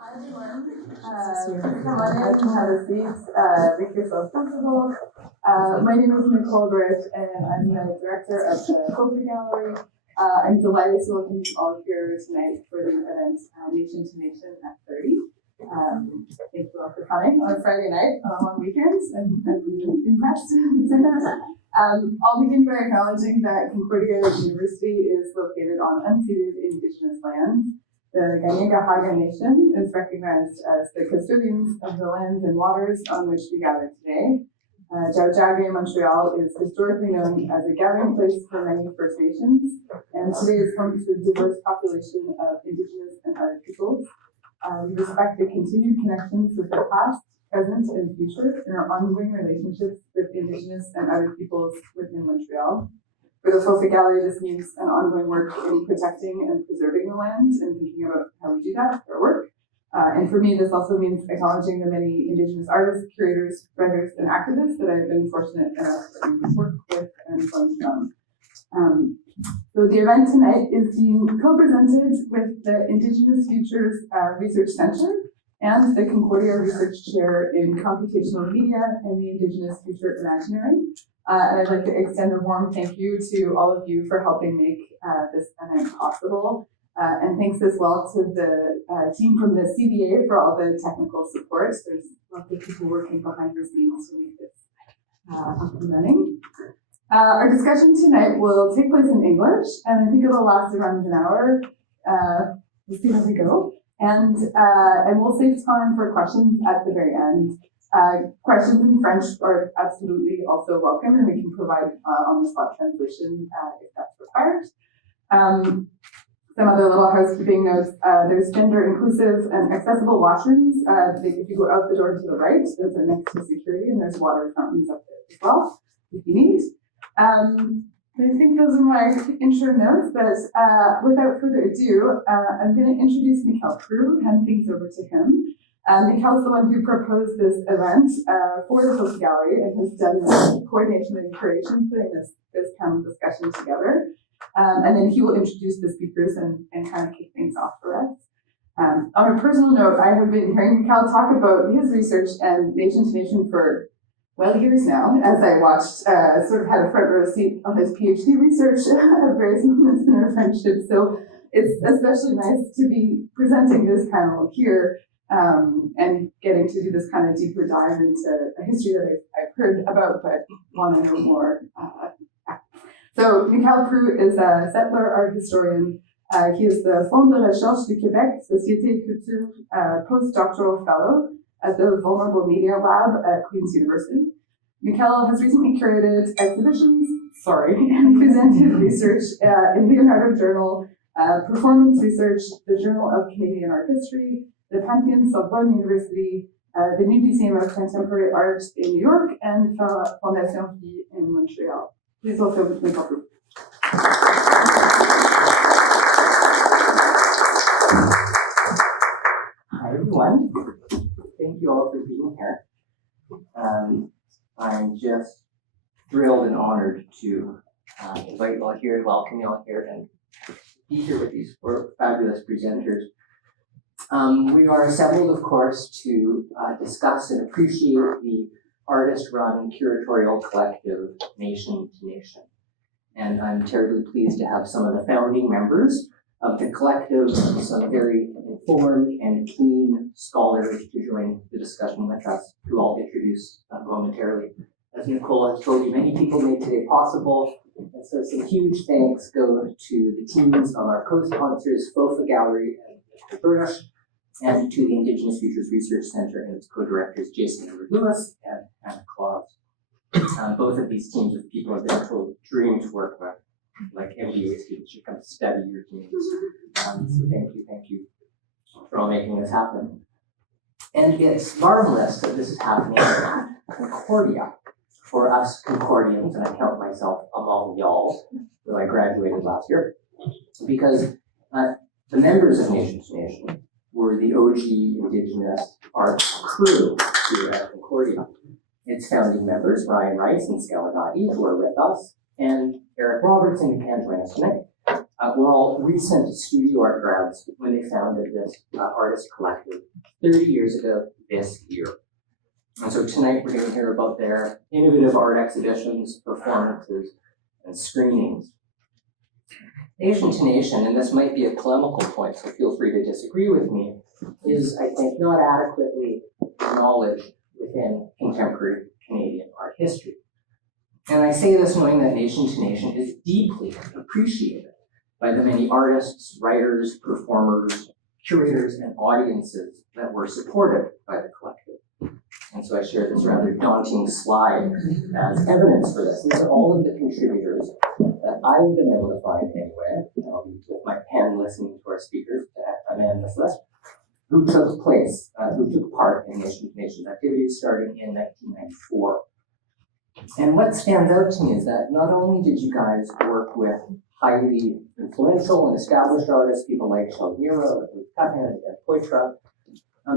Hi everyone. Come on in, have a seat, make yourself comfortable. My name is Michel and I'm the director of the FOFA Gallery. I'm delighted to welcome you all here tonight for the event Nation to Nation at 30. Thank you all for coming on a Friday night on weekends. I'm impressed. I'll begin by acknowledging that Concordia University is located on unceded Indigenous lands. The Kanien'kehá Nation is recognized as the custodians of the lands and waters on which we gather today. Montreal is historically known as a gathering place for many First Nations, and today is home to a diverse population of Indigenous and other peoples. We respect the continued connections with the past, present, and future in our ongoing relationships with Indigenous and other peoples within Montreal. For the FOFA Gallery, this means an ongoing work in protecting and preserving the land and thinking about how we do that through our work. And for me, this also means acknowledging the many Indigenous artists, curators, writers, and activists that I've been fortunate enough to work with and learn from. So the event tonight is being co-presented with the Indigenous Futures Research Center and the Concordia Research Chair in Computational Media and the Indigenous Future Imaginary. And I'd like to extend a warm thank you to all of you for helping make this event possible. And thanks as well to the team from the CDA for all the technical support. There's lots of people working behind the scenes to make this up and running. Our discussion tonight will take place in English, and I think it'll last around an hour. We'll see how we go. And we'll save time for questions at the very end. Questions in French are absolutely also welcome, and we can provide on-the-spot translation if that's required. Some other little housekeeping notes. There's gender-inclusive and accessible washrooms. If you go out the door to the right, those are next to security, and there's water fountains up there as well, if you need. I think those are my intro notes, but without further ado, I'm going to introduce Proulx, hand things over to him. Mikhel is the one who proposed this event for the FOFA Gallery and has done the coordination and curation, putting this panel discussion together. And then he will introduce the speakers and kind of kick things off for us. On a personal note, I have been hearing Mikhel talk about his research and Nation to Nation for, years now, as I watched, sort of had a front row seat on his PhD research at various moments in our friendship. So it's especially nice to be presenting this panel here. And getting to do this kind of deeper dive into a history that I've heard about but want to know more. So Michel Proulx is a settler art historian. He is the Fonds de Recherche du Québec, Société et Culture postdoctoral fellow at the Vulnerable Media Lab at Queen's University. Michel has recently curated exhibitions, and presented research in Leonardo Journal, Performance Research, the Journal of Canadian Art History, the Sorbonne University, the New Museum of Contemporary Art in New York, and Fondation in Montreal. Please welcome Michel Proulx. Hi everyone. Thank you all for being here. I'm just thrilled and honored to invite you all here, welcome you all here, and be here with these four fabulous presenters. We are assembled, of course, to discuss and appreciate the artist-run curatorial collective Nation to Nation. And I'm terribly pleased to have some of the founding members of the collective, some very informed and keen scholars to join the discussion with us, who I'll introduce momentarily. As Nicole has told you, many people made today possible, and so some huge thanks go to the teams of our co-sponsors, FOFA Gallery and Proulx, and to the Indigenous Futures Research Center and its co-directors, Jason Edward-Lewis and Anna Claus. Both of these teams of people have been told dream to work with, like MBA students should come study your teams. So thank you for all making this happen. And it's marvelous that this is happening at Concordia for us Concordians, and I count myself among y'all, though I graduated last year, because the members of Nation to Nation were the OG Indigenous art crew here at Concordia. Its founding members, Ryan Rice and Skawennati, who are with us, and Eric Robertson, who can't join us tonight, were all recent studio art grads when they founded this artist collective 30 years ago this year. And so tonight we're going to hear about their innovative art exhibitions, performances, and screenings. Nation to Nation, and this might be a polemical point, so feel free to disagree with me, is, I think, not adequately acknowledged within contemporary Canadian art history. And I say this knowing that Nation to Nation is deeply appreciated by the many artists, writers, performers, curators, and audiences that were supported by the collective. And so I share this rather daunting slide as evidence for this. These are all of the contributors that I've been able to find anyway. I'll be with my pen listening to our speakers to amend this list, who took part in Nation to Nation's activities starting in 1994. And what stands out to me is that not only did you guys work with highly influential and established artists, people like Shel Nero, Cathy, and Proulx,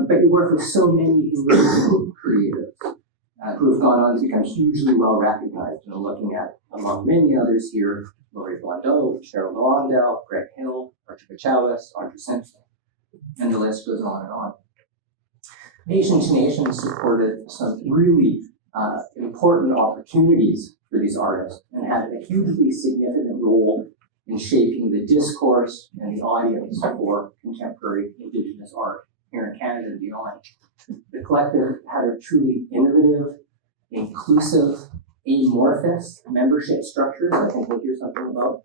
but you work with so many emerging creatives who have gone on to become hugely well recognized. And I'm looking at, among many others here, Laurie Blondeau, Cheryl Lorandel, Greg Hill, Archie Bachowis, Audrey Simpson, and the list goes on and on. Nation to Nation supported some really important opportunities for these artists and had a hugely significant role in shaping the discourse and the audience for contemporary Indigenous art here in Canada and beyond. The collective had a truly innovative, inclusive, amorphous membership structure that I think we'll hear something about.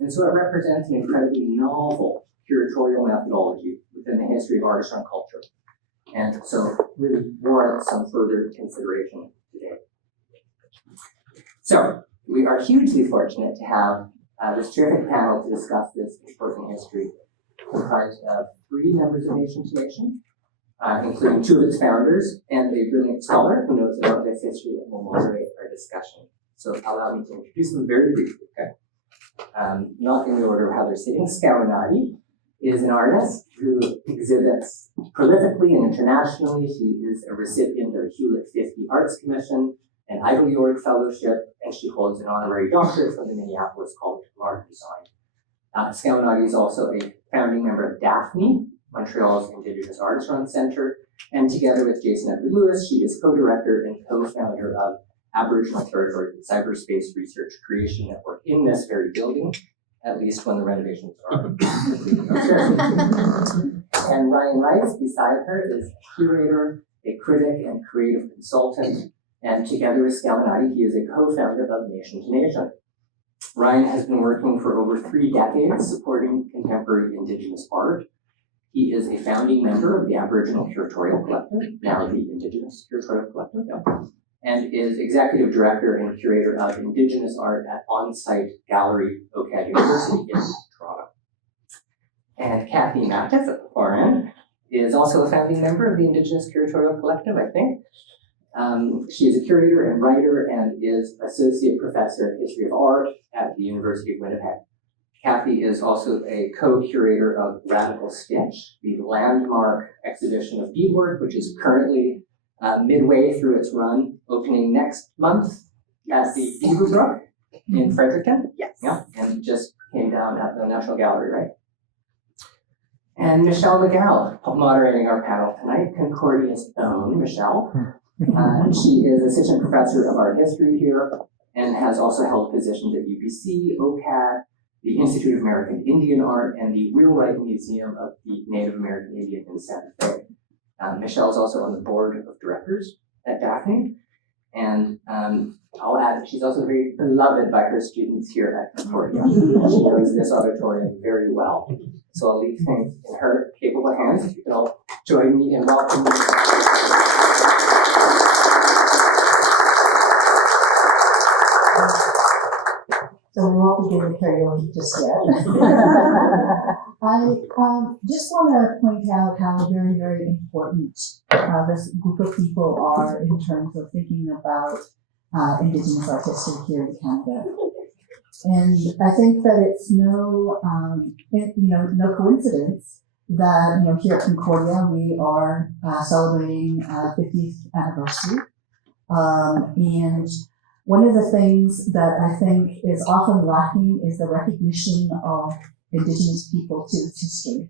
And so it represents an incredibly novel curatorial methodology within the history of artisan culture. And so really warrants some further consideration today. So we are hugely fortunate to have this terrific panel to discuss this important history, comprised of 3 members of Nation to Nation, including 2 of its founders, and a brilliant scholar who knows about this history and will moderate our discussion. So allow me to introduce them very briefly, okay? Not in the order of how they're sitting. Skawennati is an artist who exhibits prolifically and internationally. She is a recipient of the Hewlett 50 Arts Commission, an Idle York Fellowship, and she holds an Honorary Doctorate from the Minneapolis College of Art and Design. Skawennati is also a founding member of Daphne, Montreal's Indigenous Artist-Run Center, and together with Jason Edward Lewis, she is co-director and co-founder of Aboriginal Territories and Cyberspace Research Creation Network in this very building, at least when the renovations are completed. And Ryan Rice, beside her, is a curator, a critic, and creative consultant, and together with Skawennati, he is a co-founder of Nation to Nation. Ryan has been working for over 3 decades supporting contemporary Indigenous art. He is a founding member of the Aboriginal Curatorial Collective, now the Indigenous Curatorial Collective, and is executive director and curator of Indigenous art at On-Site Gallery, Concordia University in Toronto. And Cathy Michif at the far end is also a founding member of the Indigenous Curatorial Collective, I think. She is a curator and writer and is associate professor of history of art at the University of Winnipeg. Cathy is also a co-curator of Radical Sketch, the landmark exhibition of beadwork, which is currently midway through its run, opening next month at the Beaverbrook in Fredericton. Yes. Yeah, and just came down at the National Gallery, right? And McGeough, moderating our panel tonight, Concordia's own Michel. She is assistant professor of art history here and has also held positions at UBC, OCAD, the Institute of American Indian Art, and the Wheelwright Museum of the Native American Indian in Santa Fe. Michelle is also on the board of directors at Daphne, and I'll add that she's also very beloved by her students here at Concordia. She knows this auditorium very well. So I'll leave things in her capable hands. You can all join me in welcoming. So we won't begin the karaoke just yet. I just want to point out how very, very important this group of people are in terms of thinking about Indigenous art history here in Canada. And I think that it's no coincidence that here at Concordia we are celebrating 50th anniversary, and one of the things that I think is often lacking is the recognition of Indigenous people to its history.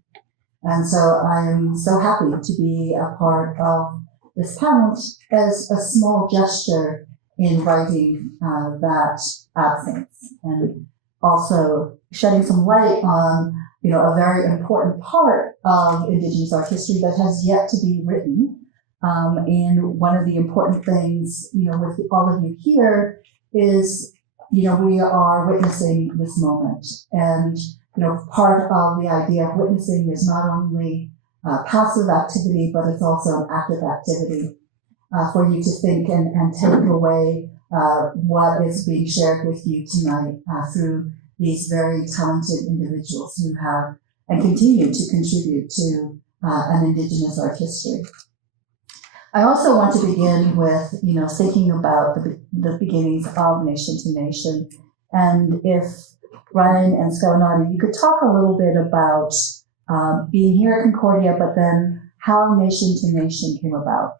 And so I am so happy to be a part of this panel as a small gesture in writing that absence, and also shedding some light on, a very important part of Indigenous art history that has yet to be written. And one of the important things, with all of you here is, we are witnessing this moment. And, part of the idea of witnessing is not only passive activity, but it's also an active activity for you to think and take away what is being shared with you tonight through these very talented individuals who have and continue to contribute to an Indigenous art history. I also want to begin with, thinking about the beginnings of Nation to Nation. And if Ryan and Skawennati, you could talk a little bit about being here at Concordia, but then how Nation to Nation came about.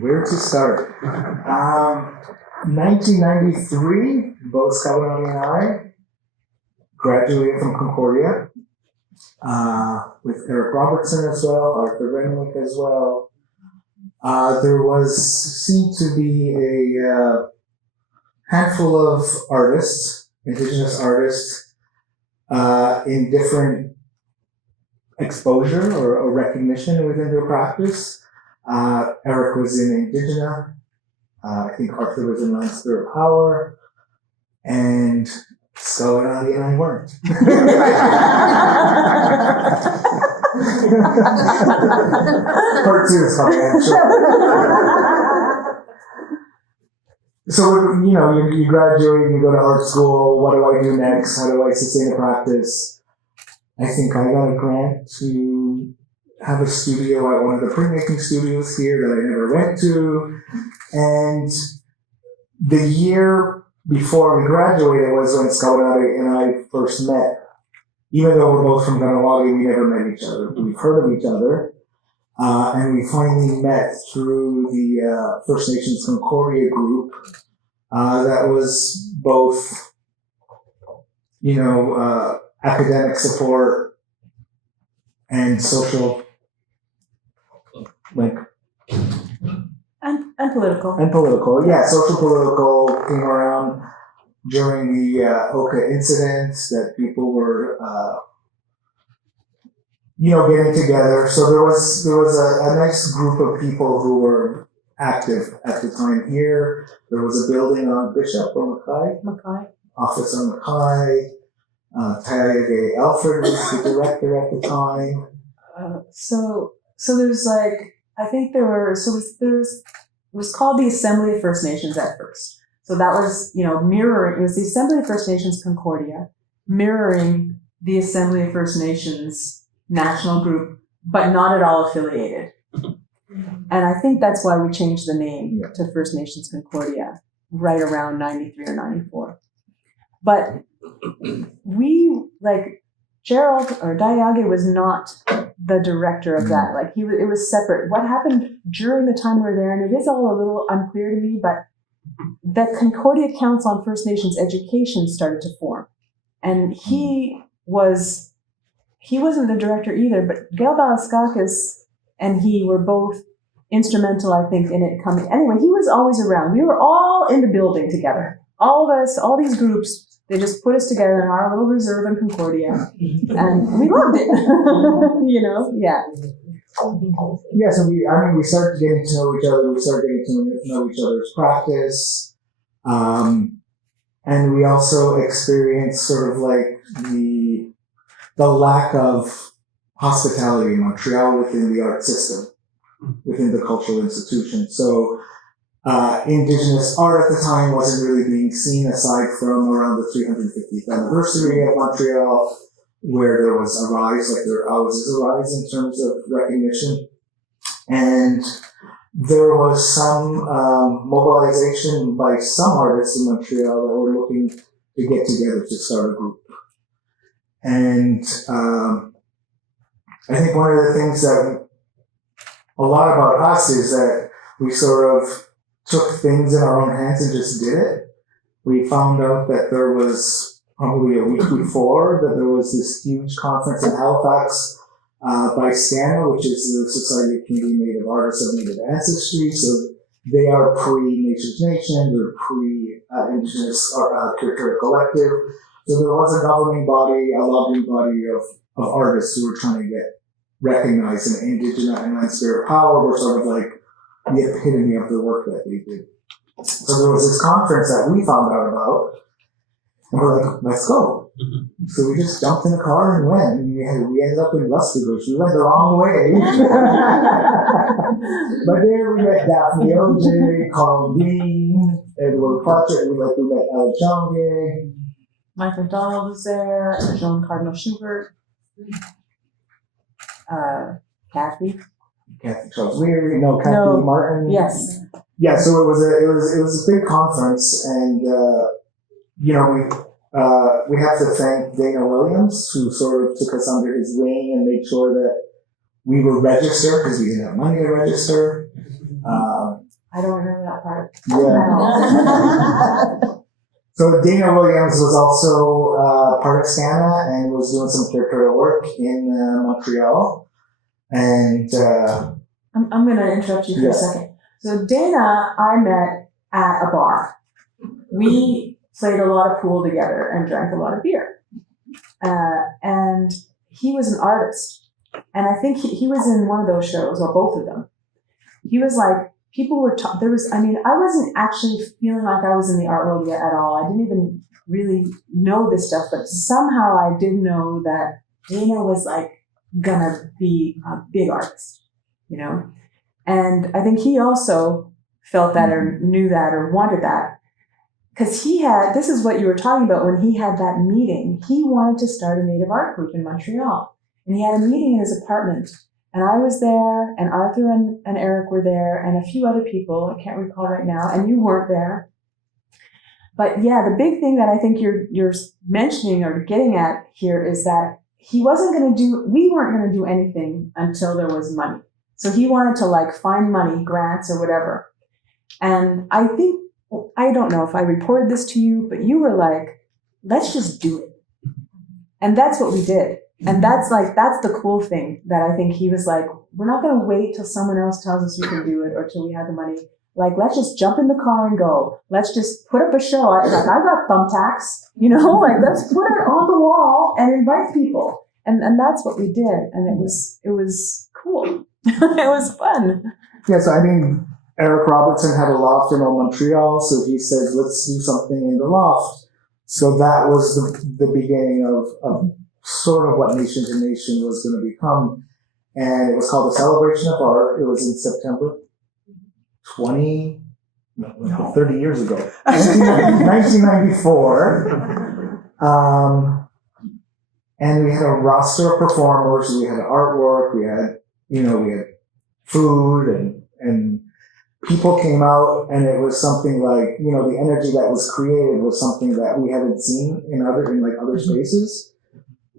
Where to start? 1993, both Skawennati and I graduated from Concordia with Eric Robertson as well, Arthur Renwick as well. There seemed to be a handful of artists, Indigenous artists, in different exposure or recognition within their practice. Eric was in Indigenous. I think Arthur was in Land Spirit Power. And Skawennati and I weren't. Part 2 is coming, I'm sure. So, you graduate, you go to art school. What do I do next? How do I sustain a practice? I think I got a grant to have a studio at one of the printmaking studios here that I never went to. And the year before we graduated was when Skawennati and I first met. Even though we're both from Kahnawà, we never met each other. We've heard of each other. And we finally met through the First Nations Concordia group that was both, academic support and social, and political. And political, yeah, social political came around during the Oka incident that people were, getting together. So there was a nice group of people who were active at the time here. There was a building on Bishop or Mackay. Office on Mackay. Tayage Alfred was the director at the time. So there's I think it was called the Assembly of First Nations at first. So that was, mirroring, it was the Assembly of First Nations Concordia, mirroring the Assembly of First Nations national group, but not at all affiliated. And I think that's why we changed the name to First Nations Concordia right around 93 or 94. But we, Gerald or Dayage was not the director of that. It was separate. What happened during the time we were there, and it is all a little unclear to me, but the Concordia Council on First Nations Education started to form. And he wasn't the director either, but Gail Balaskakis and he were both instrumental, I think, in it coming. Anyway, he was always around. We were all in the building together. All of us, all these groups, they just put us together in our little reserve in Concordia. And we loved it. Yeah. Yeah, so we started getting to know each other. We started getting to know each other's practice. And we also experienced sort of the lack of hospitality in Montreal within the art system, within the cultural institution. So Indigenous art at the time wasn't really being seen aside from around the 350th anniversary of Montreal, where there was a rise, there always is a rise in terms of recognition. And there was some mobilization by some artists in Montreal that were looking to get together to start a group. And I think one of the things that a lot about us is that we sort of took things in our own hands and just did it. We found out that there was probably a week before that there was this huge conference in Halifax by SCANA, which is the Society of Canadian Native Artists of Native Ancestry. So they are pre-Nature's Nation, they're pre-Indigenous Territorial Collective. So there was a governing body, a lobbying body of artists who were trying to get recognized, and Indigenous and Land Spirit Power were sort of like the epitome of the work that they did. So there was this conference that we found out about, and we're like, let's go. So we just jumped in the car and went, and we ended up in Rustigouche. We went the wrong way. But there we met Daphne OJ, Carl Dean, Edward Putchett, we met Ella Jonge. Mike McDonald was there, Joan Cardinal Schubert, Cathy. Cathy Charles Leary, Cathy No. Martin. Yes. Yeah, so it was a big conference, and we have to thank Dana Williams, who sort of took us under his wing and made sure that we were registered because we didn't have money to register. I don't remember that part. Yeah. So Dana Williams was also part of SCANA and was doing some territorial work in Montreal. And I'm going to interrupt you for a second. So Dana, I met at a bar. We played a lot of pool together and drank a lot of beer. And he was an artist. And I think he was in one of those shows, or both of them. He was like, people were, I wasn't actually feeling like I was in the art world yet at all. I didn't even really know this stuff, but somehow I did know that Dana was like gonna be a big artist, And I think he also felt that or knew that or wanted that. Because this is what you were talking about when he had that meeting. He wanted to start a Native art group in Montreal. And he had a meeting in his apartment. And I was there, and Arthur and Eric were there, and a few other people, I can't recall right now, and you weren't there. But yeah, the big thing that I think you're mentioning or getting at here is that we weren't going to do anything until there was money. So he wanted to find money, grants or whatever. And I don't know if I reported this to you, but you were like, let's just do it. And that's what we did. And that's the cool thing that I think he was like, we're not going to wait till someone else tells us we can do it or till we have the money. Let's just jump in the car and go. Let's just put up a show. I got thumbtacks, let's put it on the wall and invite people. And that's what we did. And it was cool. It was fun. Yeah, so Eric Robertson had a loft in Montreal, so he said, let's do something in the loft. So that was the beginning of sort of what Nation to Nation was going to become. And it was called the Celebration of Art. It was in September 30 years ago, 1994. And we had a roster of performers. We had artwork. We had food and people came out, and it was something like, the energy that was created was something that we haven't seen in other spaces.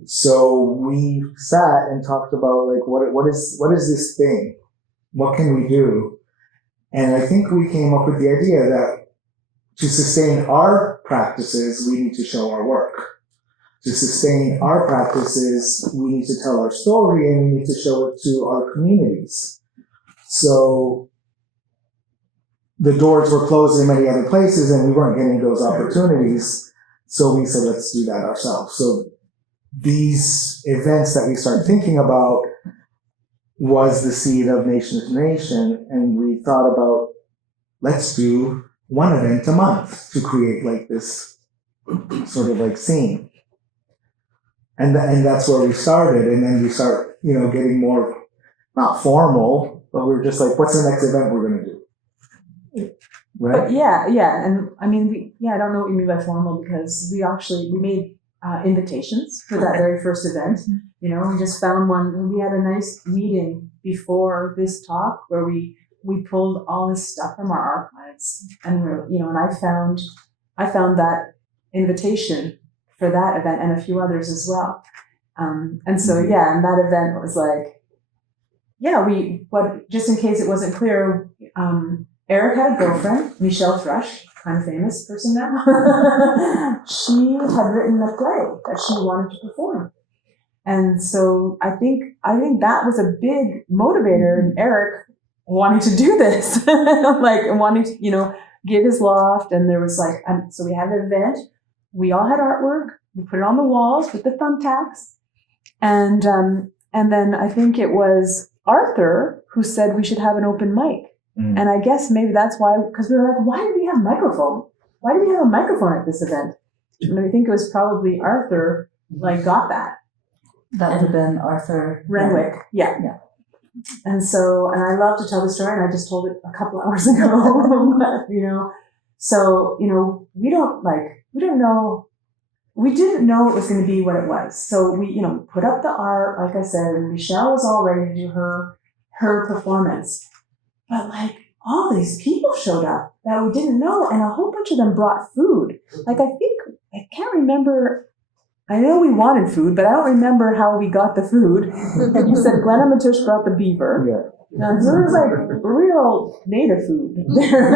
So we sat and talked about what is this thing? What can we do? And I think we came up with the idea that to sustain our practices, we need to show our work. To sustain our practices, we need to tell our story, and we need to show it to our communities. So the doors were closed in many other places, and we weren't getting those opportunities. So we said, let's do that ourselves. So these events that we started thinking about was the seed of Nation to Nation, and we thought about, let's do one event a month to create this sort of scene. And that's where we started, and then we start, getting more, not formal, but we were just like, what's the next event we're going to do? Right? But yeah. And I don't know what you mean by formal, because we made invitations for that very first event. We just found one. We had a nice meeting before this talk where we pulled all this stuff from our archives, and and I found that invitation for that event and a few others as well. And so and that event was just in case it wasn't clear, Eric had a girlfriend, Michel Thrush, kind of famous person now. She had written a play that she wanted to perform. And so I think that was a big motivator in Eric wanting to do this. Like, wanting to, give his loft. And there was like, so we had an event. We all had artwork. We put it on the walls with the thumbtacks. And then I think it was Arthur who said we should have an open mic. And I guess maybe that's why, because we were like, why do we have a microphone? Why do we have a microphone at this event? And I think it was probably Arthur, got that. That would have been Arthur Renwick. Yeah. And I love to tell the story, and I just told it a couple hours ago. So, we didn't know it was going to be what it was. So we, put up the art, like I said, and Michelle was all ready to do her performance. But all these people showed up that we didn't know, and a whole bunch of them brought food. I can't remember. I know we wanted food, but I don't remember how we got the food. And you said Glenn and Matush brought the beaver. Yeah. And so there was real native food there,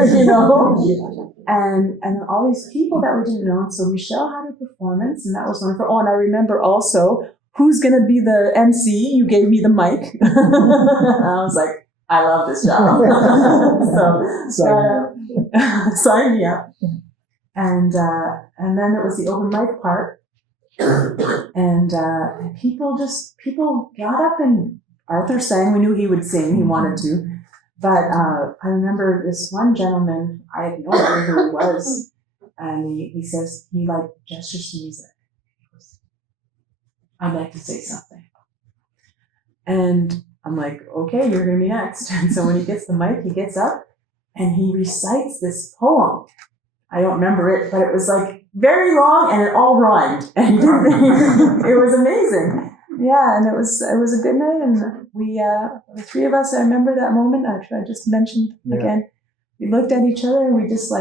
and all these people that we didn't know. And so Michelle had her performance, and that was wonderful. Oh, and I remember also who's going to be the MC. You gave me the mic. And I was like, I love this job. Sign me up. And then it was the open mic part. And people got up, and Arthur sang. We knew he would sing. He wanted to. But I remember this one gentleman, I had no idea who he was. And he says, he gestures to me. He's like, I'd like to say something. And I'm like, okay, you're going to be next. And so when he gets the mic, he gets up and he recites this poem. I don't remember it, but it was very long and it all rhymed. And it was amazing. Yeah, and it was a good night. And we, the three of us, I remember that moment. Actually, I just mentioned again. We looked at each other and we just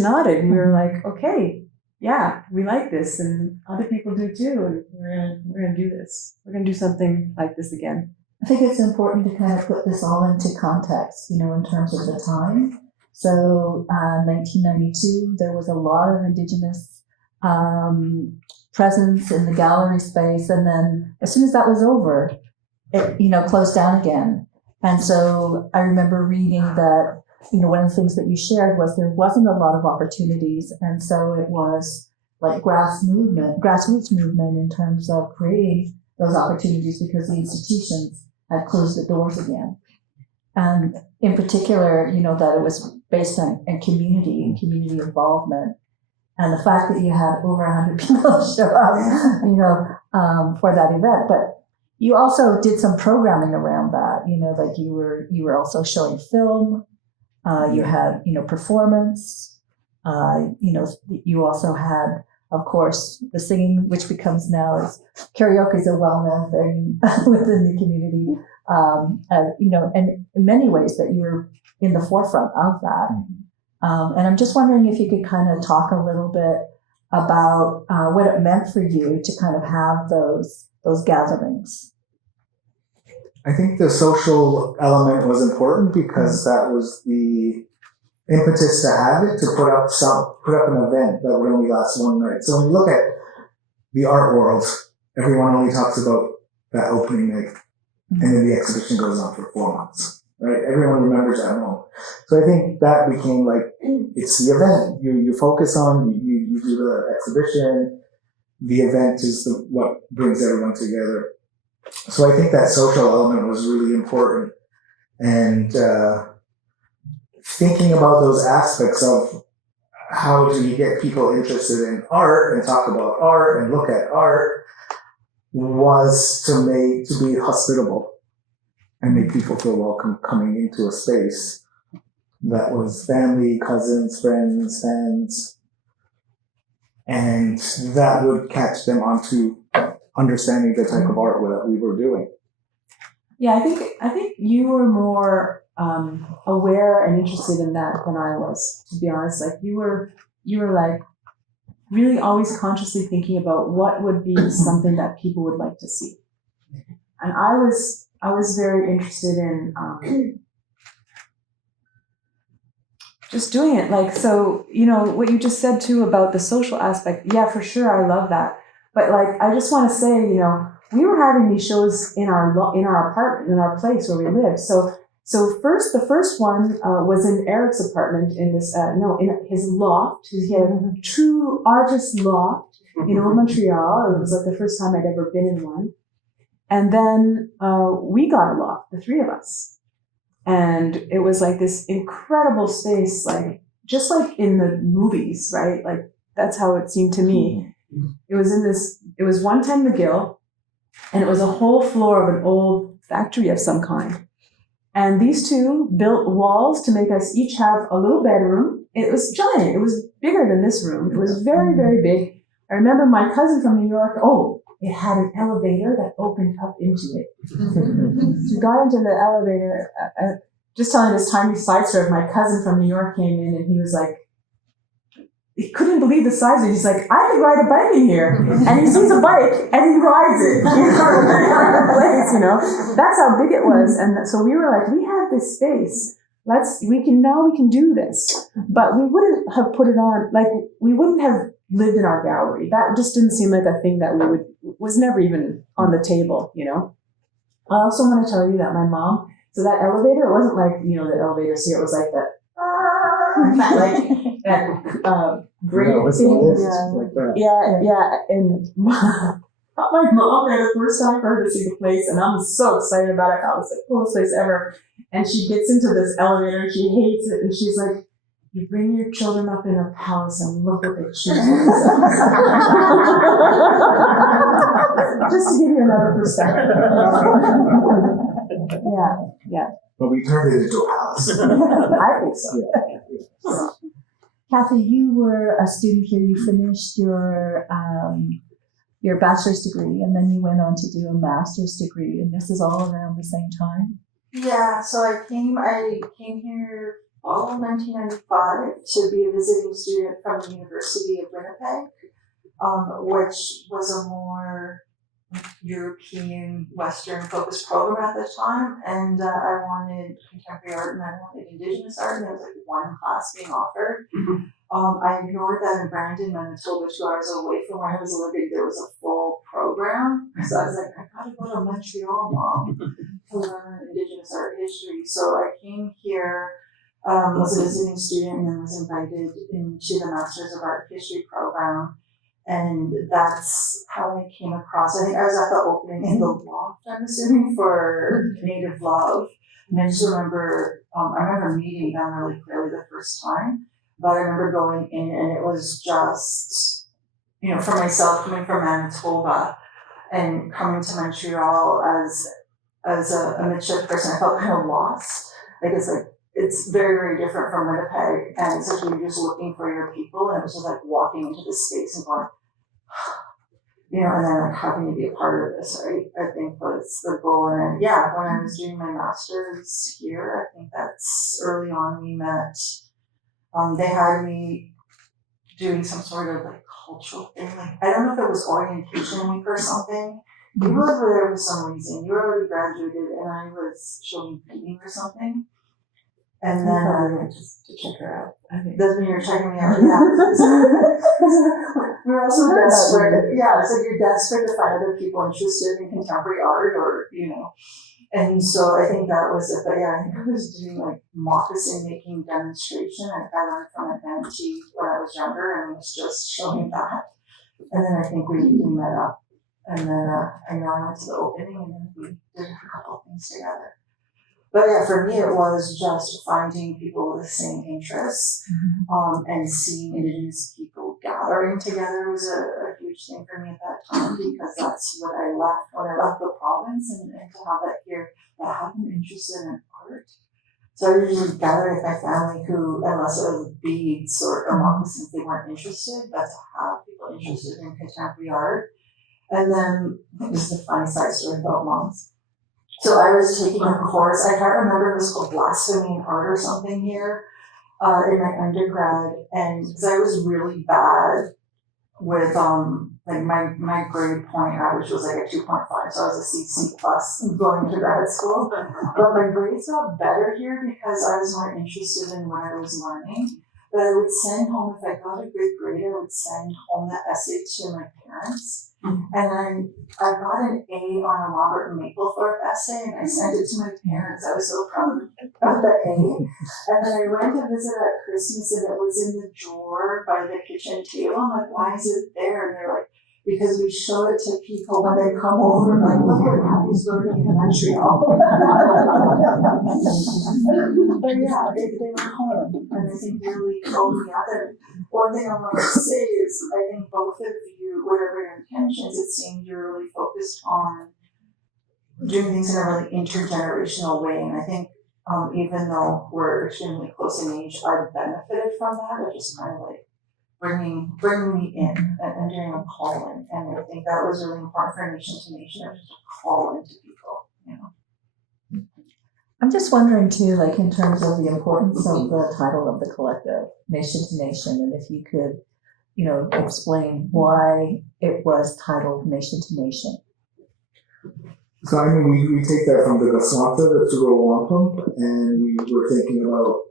nodded. And we were like, okay, yeah, we like this, and other people do too. And we're gonna do this. We're gonna do something like this again. I think it's important to kind of put this all into context, in terms of the time. So, 1992, there was a lot of Indigenous presence in the gallery space, and then as soon as that was over, it closed down again. And so I remember reading that one of the things that you shared was there wasn't a lot of opportunities, and so it was like grassroots movement in terms of creating those opportunities because the institutions had closed the doors again. And in particular, that it was based on community and community involvement. And the fact that you had over 100 people show up, for that event. But you also did some programming around that, you were also showing film, you had, performance, you also had, of course, the singing, which becomes now is karaoke is a well-known thing within the community. And in many ways that you were in the forefront of that. And I'm just wondering if you could kind of talk a little bit about what it meant for you to kind of have those gatherings. I think the social element was important because that was the impetus to have it, to put up an event that would only last one night. So when you look at the art world, everyone only talks about that opening night, and then the exhibition goes on for 4 months, right? Everyone remembers that moment. So I think that became it's the event you focus on, you do the exhibition, the event is what brings everyone together. So I think that social element was really important, and thinking about those aspects of how do you get people interested in art and talk about art and look at art was to be hospitable and make people feel welcome coming into a space that was family, cousins, friends, fans, and that would catch them onto understanding the type of art that we were doing. Yeah, I think you were more aware and interested in that than I was, to be honest. You were really always consciously thinking about what would be something that people would like to see. And I was very interested in just doing it. Like, so, you know, what you just said too about the social aspect, yeah, for sure, I love that. But like, I just want to say, you know, we were having these shows in our apartment, in our place where we live. So the first one was in Eric's apartment in this, in his loft. He had a true artist loft in Old Montreal. It was like the first time I'd ever been in one. And then we got a loft, the three of us. And it was like this incredible space, like just like in the movies, right? Like that's how it seemed to me. It was 110 McGeough, and it was a whole floor of an old factory of some kind. And these two built walls to make us each have a little bedroom. It was giant. It was bigger than this room. It was very, very big. I remember my cousin from New York, it had an elevator that opened up into it. So we got into the elevator, just telling this tiny side story. My cousin from New York came in and he was like, he couldn't believe the size of it. He's like, I could ride a bike in here. And he sees a bike and he rides it. You know, that's how big it was. And so we were like, we have this space. We can do this. But we wouldn't have put it on, like, we wouldn't have lived in our gallery. That just didn't seem like a thing that was never even on the table, you know. I also want to tell you that my mom, so that elevator, it wasn't like, you know, the elevators here, it was like that, great thing. Like that. Yeah, and my mom had the first time for her to see the place, and I'm so excited about it. I thought it was the coolest place ever. And she gets into this elevator, and she hates it, and she's like, you bring your children up in a palace and look what they choose. Just to give you another perspective. Yeah. But we turned it into a palace. I think so. Yeah. Cathy, you were a student here. You finished your bachelor's degree, and then you went on to do a master's degree, and this is all around the same time. Yeah, so I came here fall of 1995 to be a visiting student from the University of Winnipeg, which was a more European, Western focused program at the time. And I wanted contemporary art and I wanted Indigenous art, and there was like one class being offered. I ignored that in Brandon, Manitoba, 2 hours away from where I was living. There was a full program. So I was like, I gotta go to Montreal, Mom, to learn Indigenous art history. So I came here, was a visiting student, and then was invited into the Masters of Art History program. And that's how I came across. I think I was at the opening in the loft, I'm assuming, for Native Love. And I just remember, I remember meeting them really clearly the first time. But I remember going in, and it was just, you know, for myself, coming from Manitoba and coming to Montreal as a Michif person, I felt kind of lost. It's very, very different from Winnipeg, and it's like you're just looking for your people, and it was just like walking into this space and going, you know, and then like having to be a part of this, right? I think was the goal. And then, yeah, when I was doing my master's here, I think that's early on we met. They had me doing some sort of like cultural thing. Like, I don't know if it was orientation week or something. You were over there for some reason. You were already graduated, and I was showing painting or something. And then just to check her out. Okay. That's when you were checking me out. Yeah. We were also desperate. Yeah, so you're desperate to find other people interested in contemporary art, or you know. And so I think that was it. But yeah, I think I was doing like moccasin making demonstration. I learned from an auntie when I was younger, and was just showing that. And then I think we met up. And then I know I went to the opening, and then we did a couple of things together. But yeah, for me, it was just finding people with the same interests, and seeing Indigenous people gathering together was a huge thing for me at that time, because that's what I left when I left the province, and to have that here, that I hadn't interested in art. So I usually gather with my family who, unless it was beads or moccasins, they weren't interested, but to have people interested in contemporary art. And then, this is a funny side story about moms. So I was taking a course, I can't remember, it was called Blasphemy in Art or something here in my undergrad, and because I was really bad with like my grade point average was like a 2.5, so I was a C plus going to grad school. But my grades got better here because I was more interested in what I was learning. But I would send home, if I got a good grade, I would send home that essay to my parents. And then I got an A on a Robert Mapplethorpe essay, and I sent it to my parents. I was so proud of the A. And then I went to visit at Christmas, and it was in the drawer by the kitchen table. I'm like, why is it there? And they're like, because we show it to people when they come over, like, look what Cathy's learning in Montreal. But yeah, they were home, and I think really opened me up. And one thing I want to say is, I think both of you, whatever your intentions, it seemed you're really focused on doing things in a really intergenerational way. And I think even though we're extremely close in age, I've benefited from that. Of just kind of like bringing me in and doing a call in. And I think that was really important for Nation to Nation, or just a call into people, you know. I'm just wondering too, like in terms of the importance of the title of the collective, Nation to Nation, and if you could, explain why it was titled Nation to Nation. So I mean, we take that from the Gaswanta, the Turo Wampum, and we were thinking about,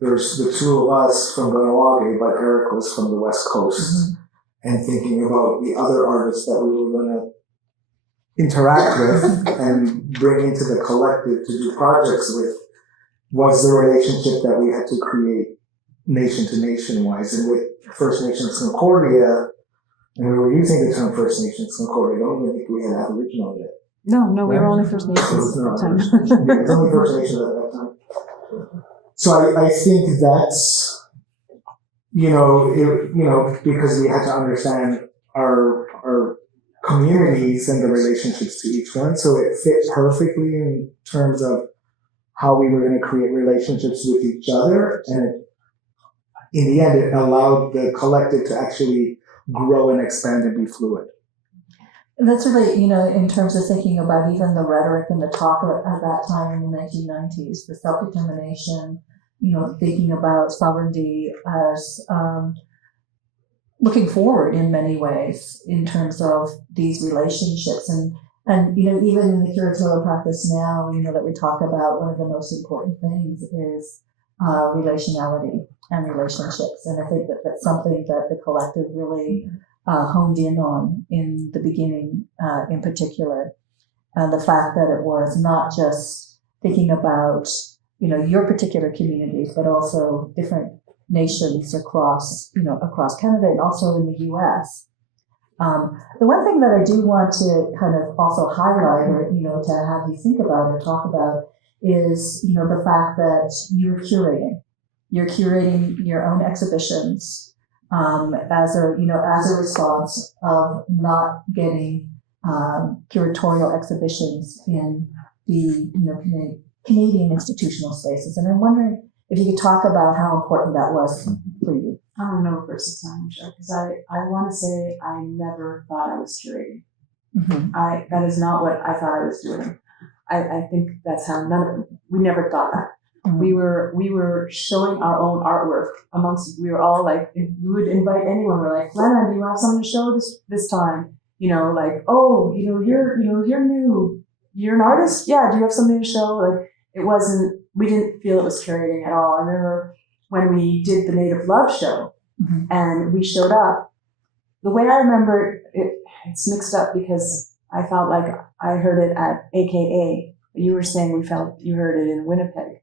there's the two of us from Kahnawà, but Eric was from the West Coast, and thinking about the other artists that we were going to interact with and bring into the collective to do projects with, was the relationship that we had to create nation to nation wise. And with First Nations Concordia, and we were using the term First Nations Concordia, I don't even think we had Aboriginal yet. No, we were only First Nations at the time. Yeah, it's only First Nations at that time. So I think that's, because we had to understand our communities and the relationships to each one. So it fit perfectly in terms of how we were going to create relationships with each other. And in the end, it allowed the collective to actually grow and expand and be fluid. And that's really, in terms of thinking about even the rhetoric and the talk at that time in the 1990s, the self-determination, thinking about sovereignty as looking forward in many ways in terms of these relationships. And even in the curatorial practice now, that we talk about, one of the most important things is relationality and relationships. And I think that that's something that the collective really honed in on in the beginning, in particular. And the fact that it was not just thinking about, your particular communities, but also different nations across Canada and also in the US. The one thing that I do want to kind of also highlight, or, to have you think about or talk about is, the fact that you're curating your own exhibitions, as a response of not getting, curatorial exhibitions in the, Canadian institutional spaces. And I'm wondering if you could talk about how important that was for you. I don't know versus time, because I want to say I never thought I was curating. That is not what I thought I was doing. I think that's how we never thought that. We were showing our own artwork amongst. We were all like, we would invite anyone. We're like, Lena, do you have something to show this time? You're new. You're an artist? Yeah. Do you have something to show? Like, it wasn't. We didn't feel it was curating at all. I remember when we did the Native Love show, and we showed up. The way I remember it, it's mixed up because I felt like I heard it at AKA. You were saying you heard it in Winnipeg,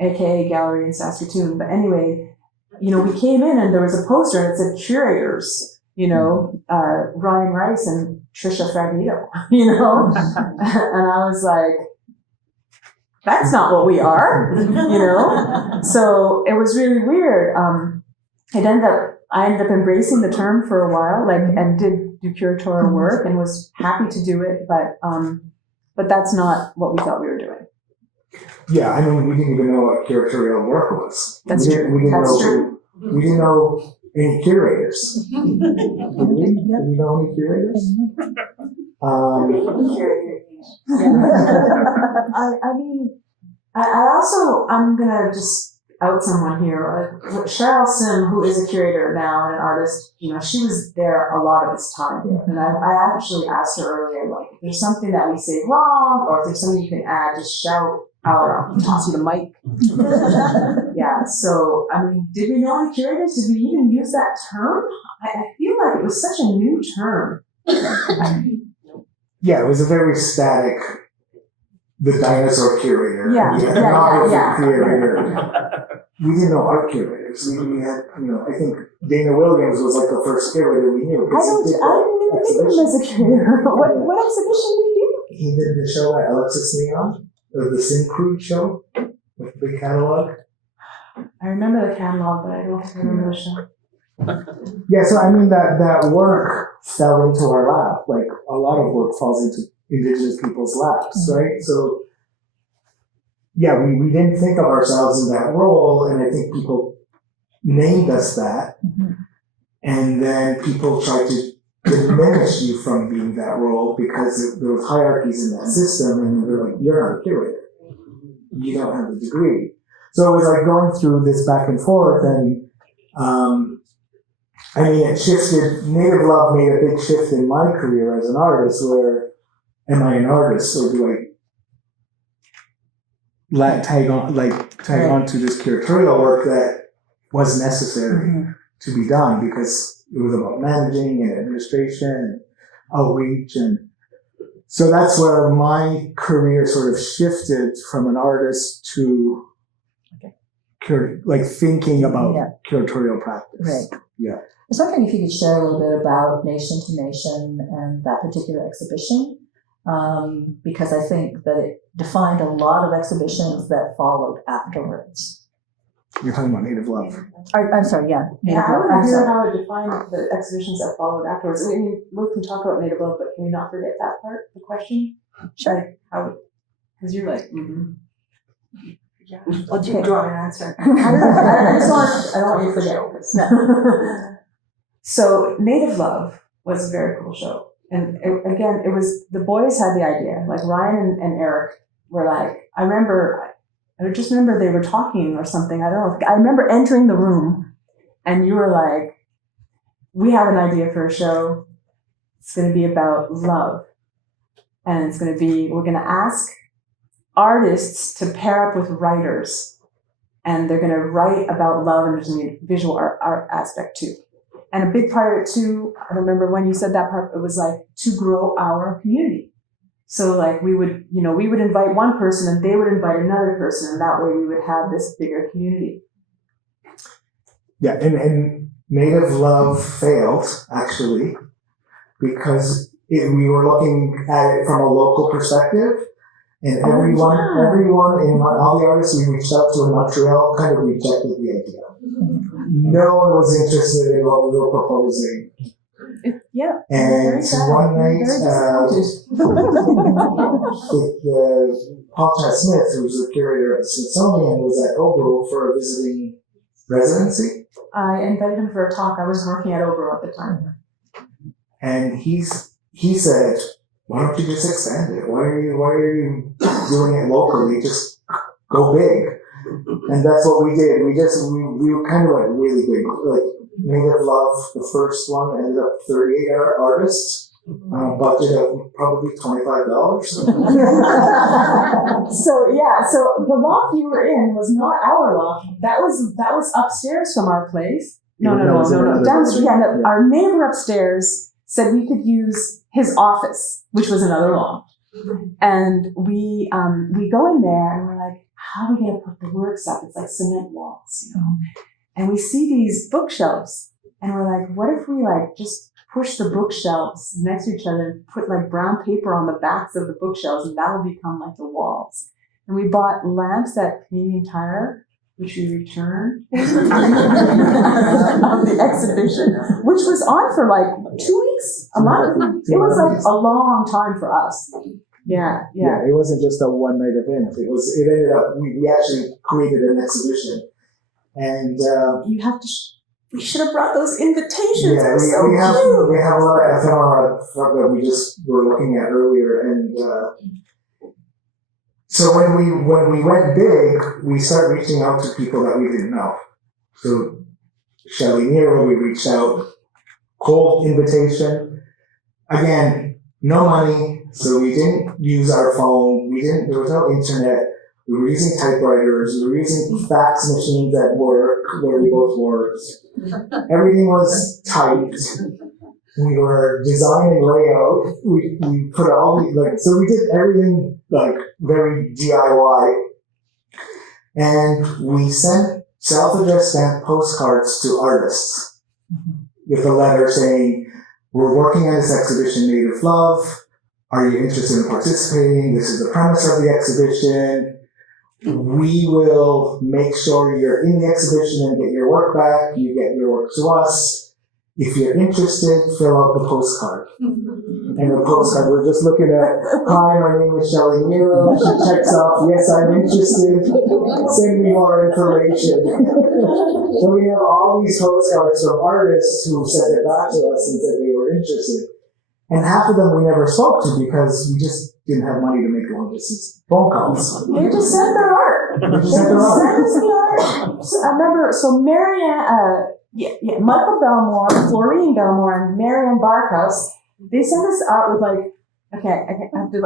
AKA Gallery in Saskatoon. But anyway, we came in and there was a poster and it said curators, Ryan Rice and Trisha Fragnito, and I was like, that's not what we are, So it was really weird. I ended up embracing the term for a while, and did do curatorial work and was happy to do it, but that's not what we thought we were doing. Yeah, I mean, we didn't even know what curatorial work was. That's true. We didn't know any curators. Did we know any curators? out someone here. Like Cheryl Sim, who is a curator now and an artist, she was there a lot of this time. Yeah. And I actually asked her earlier, like, if there's something that we say wrong, or if there's something you can add, just shout out. I'll toss you the mic. Yeah. So, I mean, did we know any curators? Did we even use that term? I feel like it was such a new term. Yeah, it was a very static. The dinosaur curator. Yeah, the yeah, ethnography yeah. curator. We didn't know art curators. We had, I think Dana Williams was like the first curator we knew. I didn't even think of him as a curator. What exhibition did he do? He did the show at Alexis Neon, the Sim Crew show with the catalog. I remember the catalog, but I don't remember the show. Yeah, so I mean that work fell into our lap. Like a lot of work falls into Indigenous people's laps, right? So yeah, we didn't think of ourselves in that role, and I think people named us that, and then people tried to diminish you from being that role because there was hierarchies in that system, and they're like, you're not a curator, you don't have the degree. So it was like going through this back and forth, and I mean, it shifted. Native Love made a big shift in my career as an artist, where am I an artist, or do I tag on to this curatorial work that was necessary to be done, because it was about managing and administration and outreach, and so that's where my career sort of shifted from an artist to thinking about curatorial practice. Right. Yeah. I was wondering if you could share a little bit about Nation to Nation and that particular exhibition, because I think that it defined a lot of exhibitions that followed afterwards. You're talking about Native Love. I'm sorry, yeah. Yeah, Native I Love. want I'm to hear sorry. how it defined the exhibitions that followed afterwards. I mean, we can talk about Native Love, but can we not forget that part, the question? Sure. Like, how, because you're like, Yeah. Well, do you want an answer? I don't want you to forget this. No. So Native Love was a very cool show. And it was, the boys had the idea, like Ryan and Eric were like, I just remember they were talking or something. I don't know. I remember entering the room and you were like, we have an idea for a show. It's going to be about love. And we're going to ask artists to pair up with writers. And they're going to write about love, and there's going to be a visual art aspect too. And a big part of it too, I remember when you said that part, it was like to grow our community. So like we would invite one person and they would invite another person, and that way we would have this bigger community. Yeah, and Native Love failed, actually, because we were looking at it from a local perspective, and everyone in all the artists we reached out to in Montreal kind of rejected the idea. No one was interested in what we were proposing. Yeah. And one night, Paul Smith, who was the curator at the Smithsonian, was at Obro for a visiting residency. I invited him for a talk. I was working at Obro at the time. And he said, why don't you just expand it? Why are you doing it locally? Just go big. And that's what we did. We were kind of like really big. Like Native Love, the first one, ended up 38 artists on a budget of probably $25. So the loft you were in was not our loft. That was upstairs from our place. No. Downstairs. Yeah, no, our neighbor upstairs said we could use his office, which was another loft. And we go in there and we're like, how are we going to put the works up? It's like cement walls, And we see these bookshelves and we're like, what if we like just push the bookshelves next to each other and put like brown paper on the backs of the bookshelves, and that will become like the walls. And we bought lamps at Canadian Tire, which we returned of the exhibition, which was on for like 2 weeks, a month. It was like a long time for us. Yeah. It wasn't just a one night event. It ended up, we actually created an exhibition. And we should have brought those invitations. Yeah, we have a lot of ephemera that we just were looking at earlier, and So when we went big, we started reaching out to people that we didn't know. So Shelley Nero, we reached out, cold invitation. Again, no money, so we didn't use our phone. There was no internet. We were using typewriters. We were using fax machines at work where we both worked. Everything was typed. We were designing layout. We put all the, so we did everything very DIY. And we sent self-addressed stamped postcards to artists with a letter saying, we're working on this exhibition, Native Love. Are you interested in participating? This is the premise of the exhibition. We will make sure you're in the exhibition and get your work back. You get your work to us. If you're interested, fill out the postcard. And the postcard, we're just looking at, hi, my name is Shelley Nero. She checks off, yes, I'm interested. Send me more information. So we have all these postcards from artists who sent it back to us and said they were interested. And half of them we never spoke to because we just didn't have money to make long distance phone calls. They just sent their art. They just sent their art. Send us the art. So I remember, so Marianne, Michael Belmore, Florine Belmore, and Marianne Barkhouse, they sent us art with I have to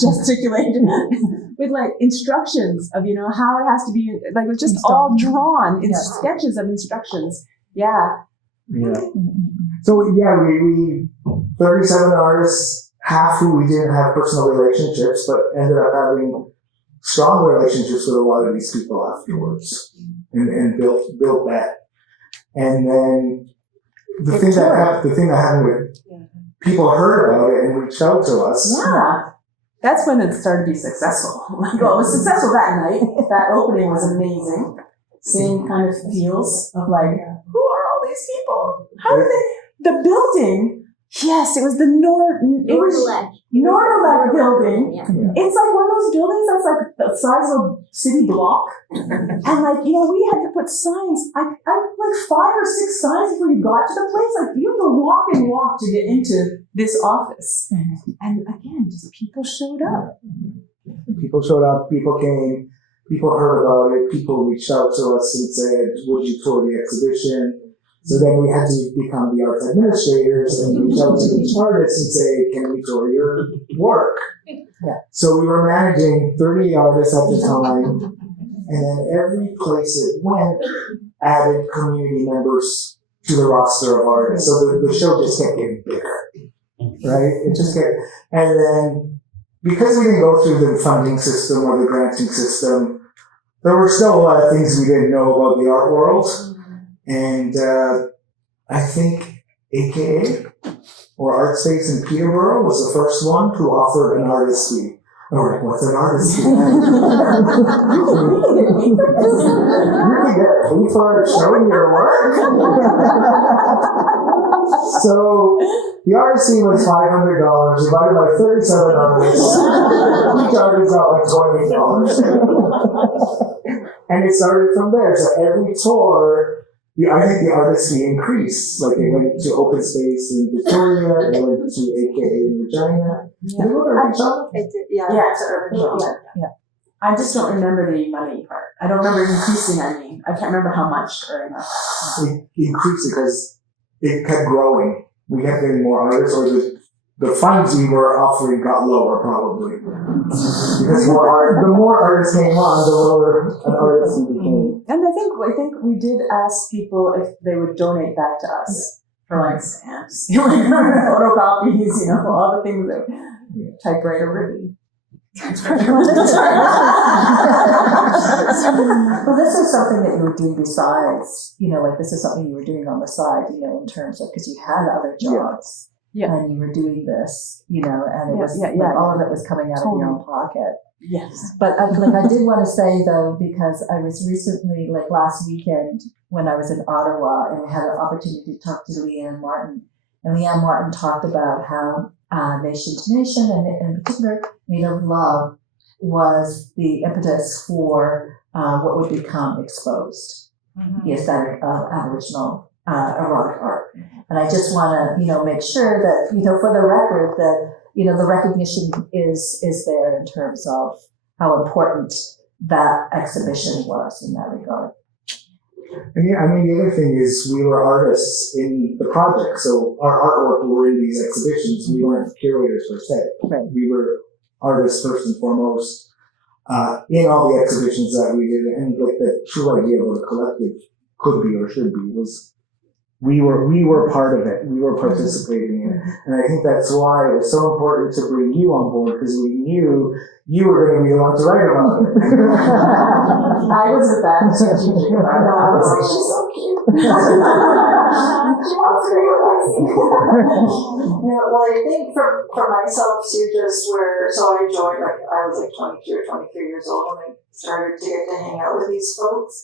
gesticulate, with instructions of, how it has to be, it was just all drawn in sketches of instructions. Yeah. Yeah. So we 37 artists, half who we didn't have personal relationships, but ended up having strong relationships with a lot of these people afterwards, and built that. And then the thing that happened with people heard about it and reached out to us. Yeah. That's when it started to be successful. It was successful that night. That opening was amazing. Same kind of feels of who are all these people? How did the building? Yes, it was the Nordalek building. Yeah. It's one of those buildings that's the size of a city block. And we had to put signs. I 5 or 6 signs before you got to the place. You have to walk and walk to get into this office. And again, just people showed up. People showed up, people came, people heard about it, people reached out to us and said, would you tour the exhibition? So then we had to become the arts administrators and reach out to each artist and say, can we tour your work? Yeah. So we were managing 30 artists at the time, and then every place it went added community members to the roster of artists. So the show just kept getting bigger, right? It just kept, and then because we didn't go through the funding system or the granting system, there were still a lot of things we didn't know about the art world. And I think AKA or Art Space in Peterborough was the first one to offer an artist fee. Or what's an artist fee? You can get paid for showing your work. So the artist fee was $500 divided by 37 artists. Each artist got $20. And it started from there. So every tour, I think the artist fee increased. They went to Open Space in Victoria, they went to AKA in Regina. Yeah. Did they go to Regina? Yeah, it's urban. Yeah. I just don't remember the money part. I don't remember increasing, I can't remember how much or enough. It increased because it kept growing. We kept getting more artists, or the funds we were offering got lower probably. Because the more artists came on, the lower an artist fee became. And I think we did ask people if they would donate back to us for stamps, photocopies, all the things that typewriter ribbon. Well, this is something that you were doing besides, this is something you were doing on the side, in terms of, because you had other jobs. Yeah. And you were doing this, and it was all of it was coming out of your own pocket. Yes. But I did want to say though, because I was recently, last weekend when I was in Ottawa, and we had an opportunity to talk to Leanne Martin, and Leanne Martin talked about how Nation to Nation, and in particular Native Love, was the impetus for what would become Exposed, the aesthetic of Aboriginal erotic art. And I just want to, make sure that, for the record, that, the recognition is there in terms of how important that exhibition was in that regard. And yeah, I mean, the other thing is we were artists in the project, so our artwork were in these exhibitions. We weren't curators per se. Right. We were artists first and foremost in all the exhibitions that we did. And like the true idea of what a collective could be or should be was we were part of it. We were participating in it. And I think that's why it was so important to bring you on board, because we knew you were going to be the one to write about it. I was at that strategic part. I was like, she's so cute. She wants to be with us. Yeah, well, I think for myself too, just where, so I joined, like, I was like 22 or 23 years old when I started to get to hang out with these folks.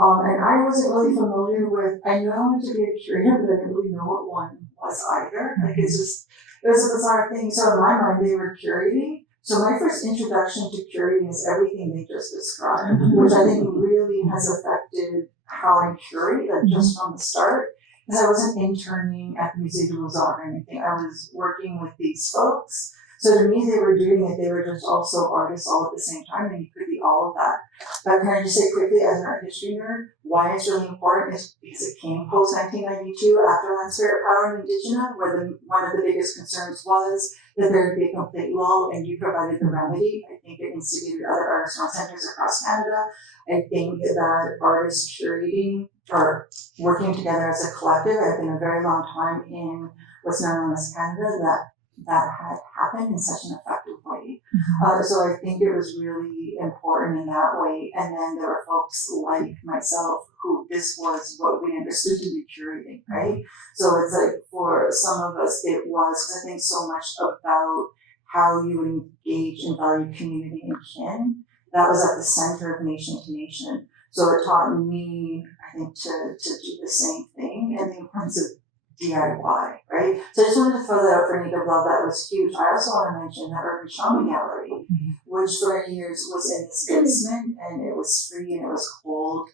And I wasn't really familiar with, I knew I wanted to be a curator, but I didn't really know what one was either. Like, it was a bizarre thing. So in my mind, they were curating. So my first introduction to curating is everything they just described, which I think really has affected how I curate, like just from the start. Because I wasn't interning at the Musée du Beaux-Arts or anything. I was working with these folks. So to me, they were doing it. They were just also artists all at the same time, and you could be all of that. But can I just say quickly, as an art history nerd, why it's really important is because it came post 1992 after Land Spirit Power and Indigenous, where one of the biggest concerns was that there would be a complete lull, and you provided the remedy. I think it instigated other artisanal centers across Canada. I think that artists curating or working together as a collective has been a very long time in what's now known as Canada that had happened in such an effective way. So I think it was really important in that way. And then there were folks like myself who this was what we understood to be curating, right? So it's like for some of us, it was, because I think so much about how you engage and value community and kin, that was at the center of Nation to Nation. So it taught me, I think, to do the same thing, and the importance of DIY, right? So I just wanted to throw that out for Native Love. That was huge. I also want to mention that Urban Shaman Gallery, which for many years was in this basement, and it was free and it was cold.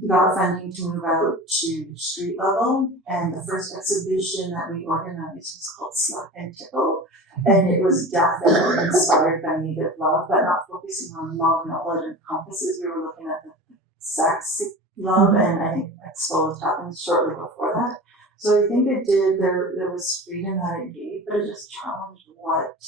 We got funding to move out to street level, and the first exhibition that we organized was called Slut and Tickle, and it was definitely inspired by Native Love, but not focusing on love and all it encompasses. We were looking at the sex love, and I think Exposed happened shortly before that. So I think it did, there was freedom that it gave, but it just challenged what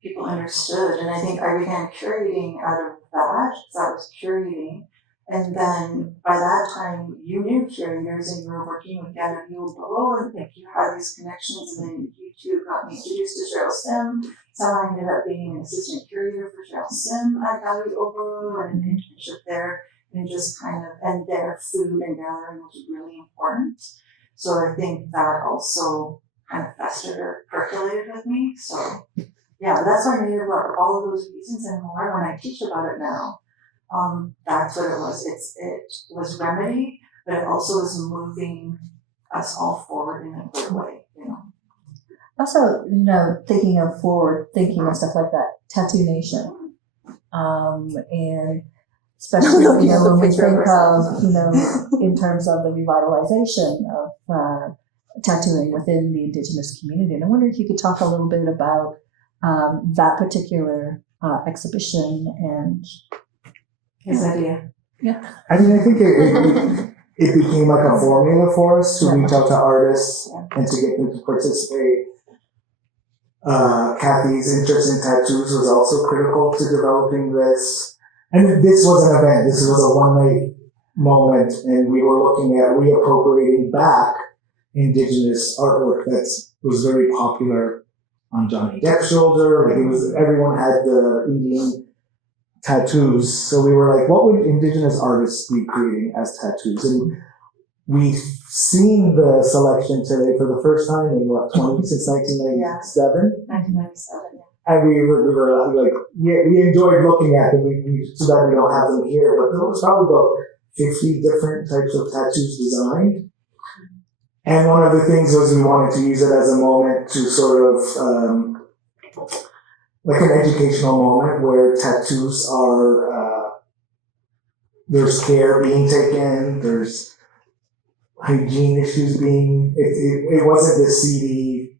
people understood. And I think I began curating out of that, because I was curating. And then by that time, you knew curators and you were working with Gavin Hewlett, and like you had these connections, and then you two got me introduced to Cheryl Sim. So I ended up being an assistant curator for Cheryl Sim at Gallery Oberoi, and an internship there, and just kind of, and their food and gathering was really important. So I think that also kind of festered or percolated with me. So yeah, but that's why I needed all of those reasons and more. When I teach about it now, that's what it was. It was remedy, but it also was moving us all forward in a good way, you know. Also, thinking of forward thinking and stuff like that, Tattoo Nation, and especially when we think of in terms of the revitalization of tattooing within the Indigenous community. And I wonder if you could talk a little bit about that particular exhibition and His idea. I mean, I think it became like a formula for us to reach out to artists and to get them to participate. Cathy's interest in tattoos was also critical to developing this. And this was an event. This was a one-night moment, and we were looking at reappropriating back Indigenous artwork that was very popular on Johnny Depp's shoulder. Like everyone had the Indian tattoos. So we were like, what would Indigenous artists be creating as tattoos? And we've seen the selection today for the first time in since 1997? 1997, yeah. And we were like, we enjoyed looking at them. We too bad we don't have them here, but there was probably about 50 different types of tattoos designed. And one of the things was we wanted to use it as a moment to sort of, like an educational moment where tattoos are, there's care being taken, there's hygiene issues it wasn't the seedy,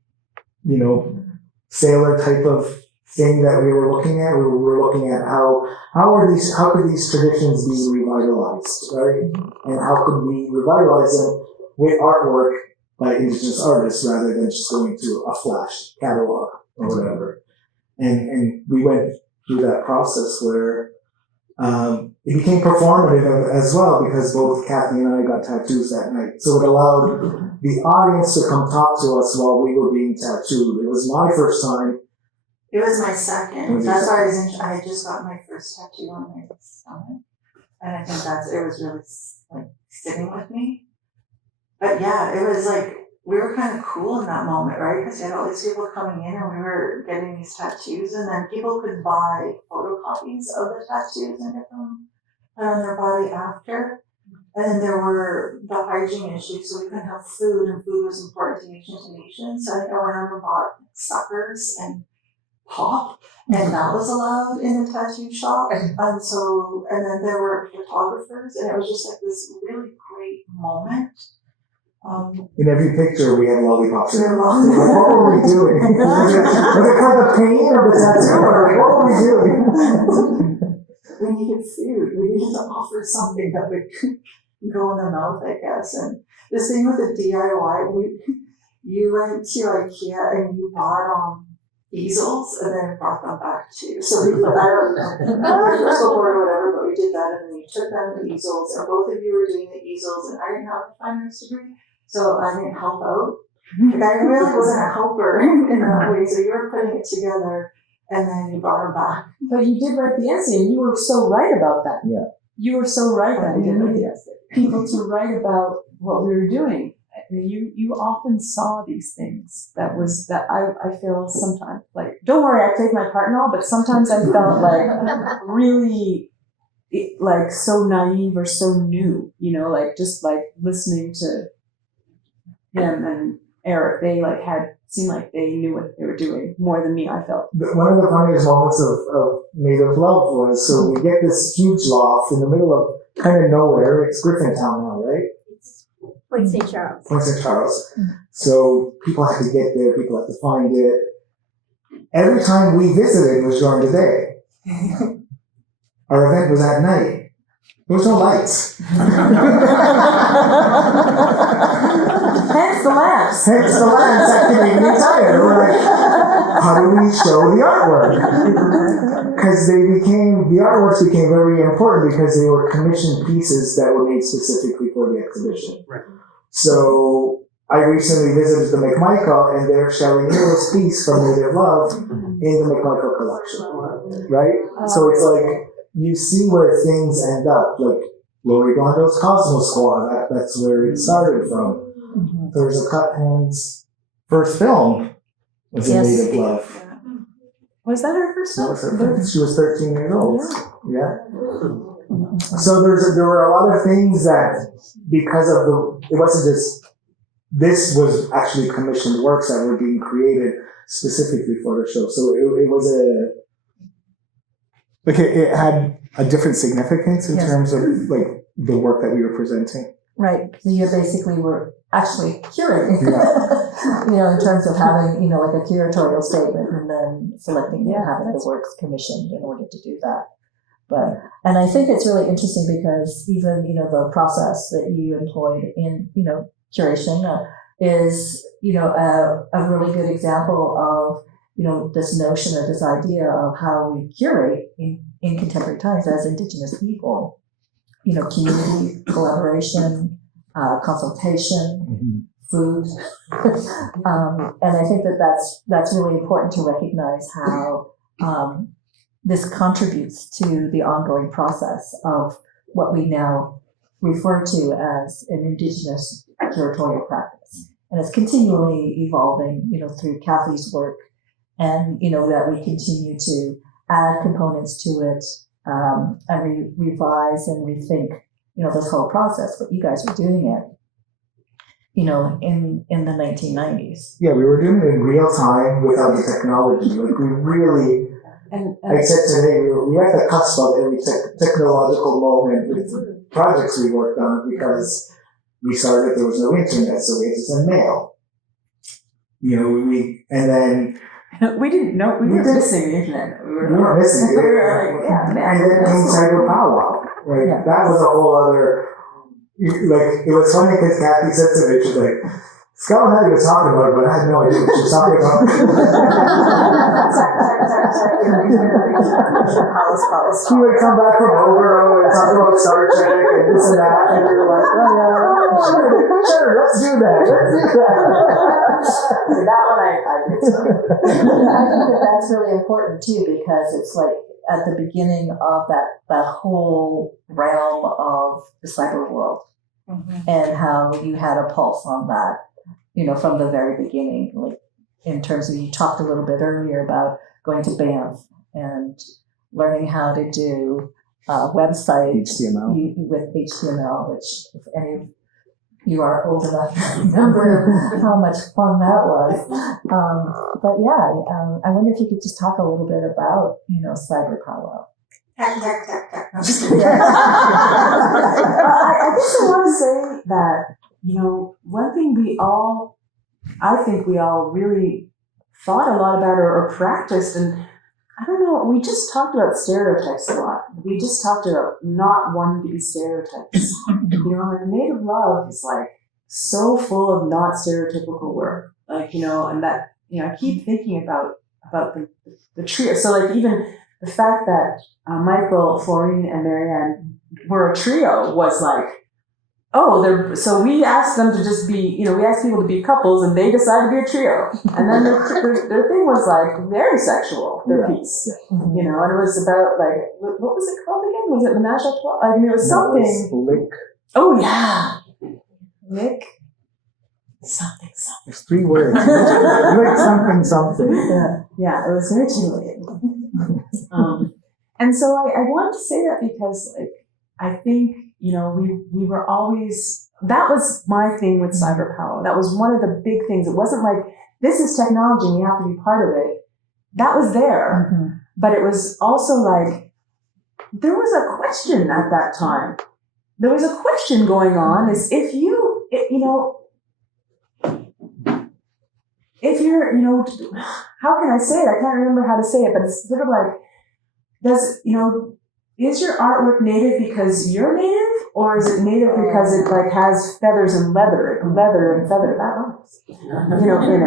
sailor type of thing that we were looking at. We were looking at how could these traditions be revitalized, right? And how could we revitalize them with artwork by Indigenous artists rather than just going to a flash catalog or whatever. And we went through that process where it became performative as well, because both Cathy and I got tattoos that night. So it allowed the audience to come talk to us while we were being tattooed. It was my first time. It was my second. That's why I had just got my first tattoo on my stomach. And I think it was really like sitting with me. But yeah, it was like, we were kind of cool in that moment, right? Because you had all these people coming in and we were getting these tattoos, and then people could buy photocopies of the tattoos and get them put on their body after. And then there were the hygiene issues, so we couldn't have food, and food was important to Nation to Nation. So I think I went out and bought suckers and pop, and that was allowed in the tattoo shop. And then there were photographers, and it was just like this really great moment. In every picture, we had lollipops. We had What were we doing? Was it for the pain or the tattoo? Or what were we doing? We needed food. We needed to offer something that would go in the mouth, I guess. And the thing with the DIY, you went to IKEA and you bought easels and then brought them back too. So we put, I don't know, crystal board or whatever, but we did that, and then you took down the easels, and both of you were doing the easels, and I didn't have a finance degree, so I didn't help out. Like, I really wasn't a helper in that way, so you were putting it together, and then you brought them back. But you did write the essay, and you were so right about that. Yeah. You were so right that we needed people to write about what we were doing. And you often saw these things that I feel sometimes like, don't worry, I played my part and all, but sometimes I felt like really like so naive or so new, like just like listening to him and Eric, they seemed like they knew what they were doing more than me, I felt. One of the funniest moments of Made of Love was, so we get this huge loft in the middle of kind of nowhere. It's Griffintown now, right? Point St. Charles. Point St. Charles. So people had to get there, people had to find it. Every time we visited was during the day. Our event was at night. There was no lights. Hence the lamps. Hence the lamps at Canadian Tire. We're like, how do we show the artwork? Because the artworks became very important because they were commissioned pieces that were made specifically for the exhibition. Right. So I recently visited the Mikhel, and they're showing Nero's piece from Made of Love in the Mikhel collection, right? So it's like, you see where things end up, like Lori Gondo's Cosmo Squad, that's where it started from. There's a Cut Hand's first film was in Made of Love. Was that her first film? She was 13 years old. Yeah. So there were a lot of things that, because of it wasn't just, this was actually commissioned works that were being created specifically for the show. So it was it had a different significance in terms of like the work that we were presenting. Right. So you basically were actually curating, in terms of having, like a curatorial statement and then selecting and having the works commissioned in order to do that. And I think it's really interesting because even, the process that you employed in, curation is, a really good example of, this notion or this idea of how we curate in contemporary times as Indigenous people, community, collaboration, consultation, food. And I think that's really important to recognize how this contributes to the ongoing process of what we now refer to as an Indigenous curatorial practice. And it's continually evolving, through Cathy's work, and, that we continue to add components to it, and revise and rethink, this whole process. But you guys were doing it, in the 1990s. Yeah, we were doing it in real time without the technology. Like, we really, except today, we're at the cusp of every technological moment with projects we worked on, because we started, there was no internet, so we had to send mail. And then We didn't know, we were missing the internet. We were missing it. We were like, yeah, man. And then came cyber powwow. Like, Yeah. that was a whole other, like, it was funny because Cathy said to me, she's like, Skawennati was talking about it, but I had no idea what she was talking about. She would come back from over and talk about Star Trek and this and that, and we were like, oh yeah, sure, let's do that. So that one I did. I think that's really important too, because it's like at the beginning of that whole realm of the cyber world, and how you had a pulse on that, from the very beginning. Like in terms of, you talked a little bit earlier about going to Banff and learning how to do websites HTML. with HTML, which if any of you are old enough to remember how much fun that was. But yeah, I wonder if you could just talk a little bit about, cyber powwow. I guess I want to say that, one thing I think we all really thought a lot about or practiced, and I don't know, we just talked about stereotypes a lot. We just talked about not wanting to be stereotypes. And Native love is like so full of not stereotypical work. Like, and that, I keep thinking about the trio. So like even the fact that Michel, Florine, and Marianne were a trio was like, so we asked them to just be, we asked people to be couples and they decided to be a trio. And then their thing was like very sexual, their piece, and it was about like, what was it called again? Was it Menage a Trois? I mean, it was something. Lick. Oh yeah. Lick. Something. There's 3 words. Lick something. Yeah, it was very titillating. And so I wanted to say that because like, I think, we were always, that was my thing with cyber power. That was one of the big things. It wasn't like, this is technology and you have to be part of it. That was there. Mm-hmm. But it was also like, there was a question at that time. There was a question going on is if you're, how can I say it? I can't remember how to say it, but it's sort of like, is your artwork native because you're native, or is it native because it like has feathers and leather and feather that rhymes, in it?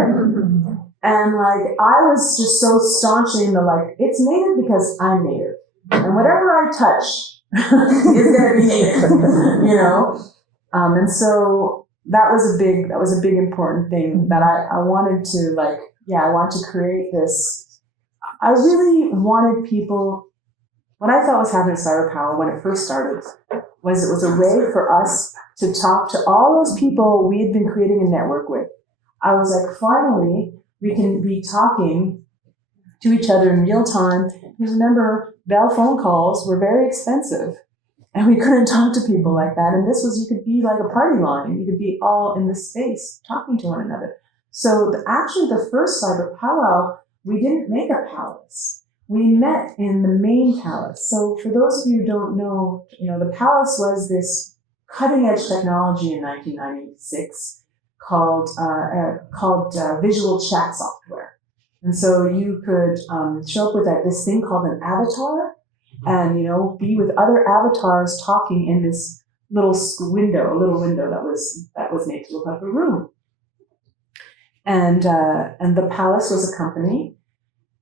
And like I was just so staunchly in the like, it's native because I'm native, and whatever I touch is gonna be native, And so that was a big important thing that I wanted to like, I want to create this. I really wanted people. What I thought was happening at Cyber Power when it first started was it was a way for us to talk to all those people we had been creating a network with. I was like, finally, we can be talking to each other in real time. Because remember, bell phone calls were very expensive and we couldn't talk to people like that. And this was, you could be like a party line. You could be all in the space talking to one another. So actually the first Cyber Powwow, we didn't make a palace. We met in the main palace. So for those of you who don't know, the palace was this cutting edge technology in 1996 called visual chat software. And so you could show up with this thing called an avatar and, be with other avatars talking in this little window that was made to look like a room. And the palace was a company.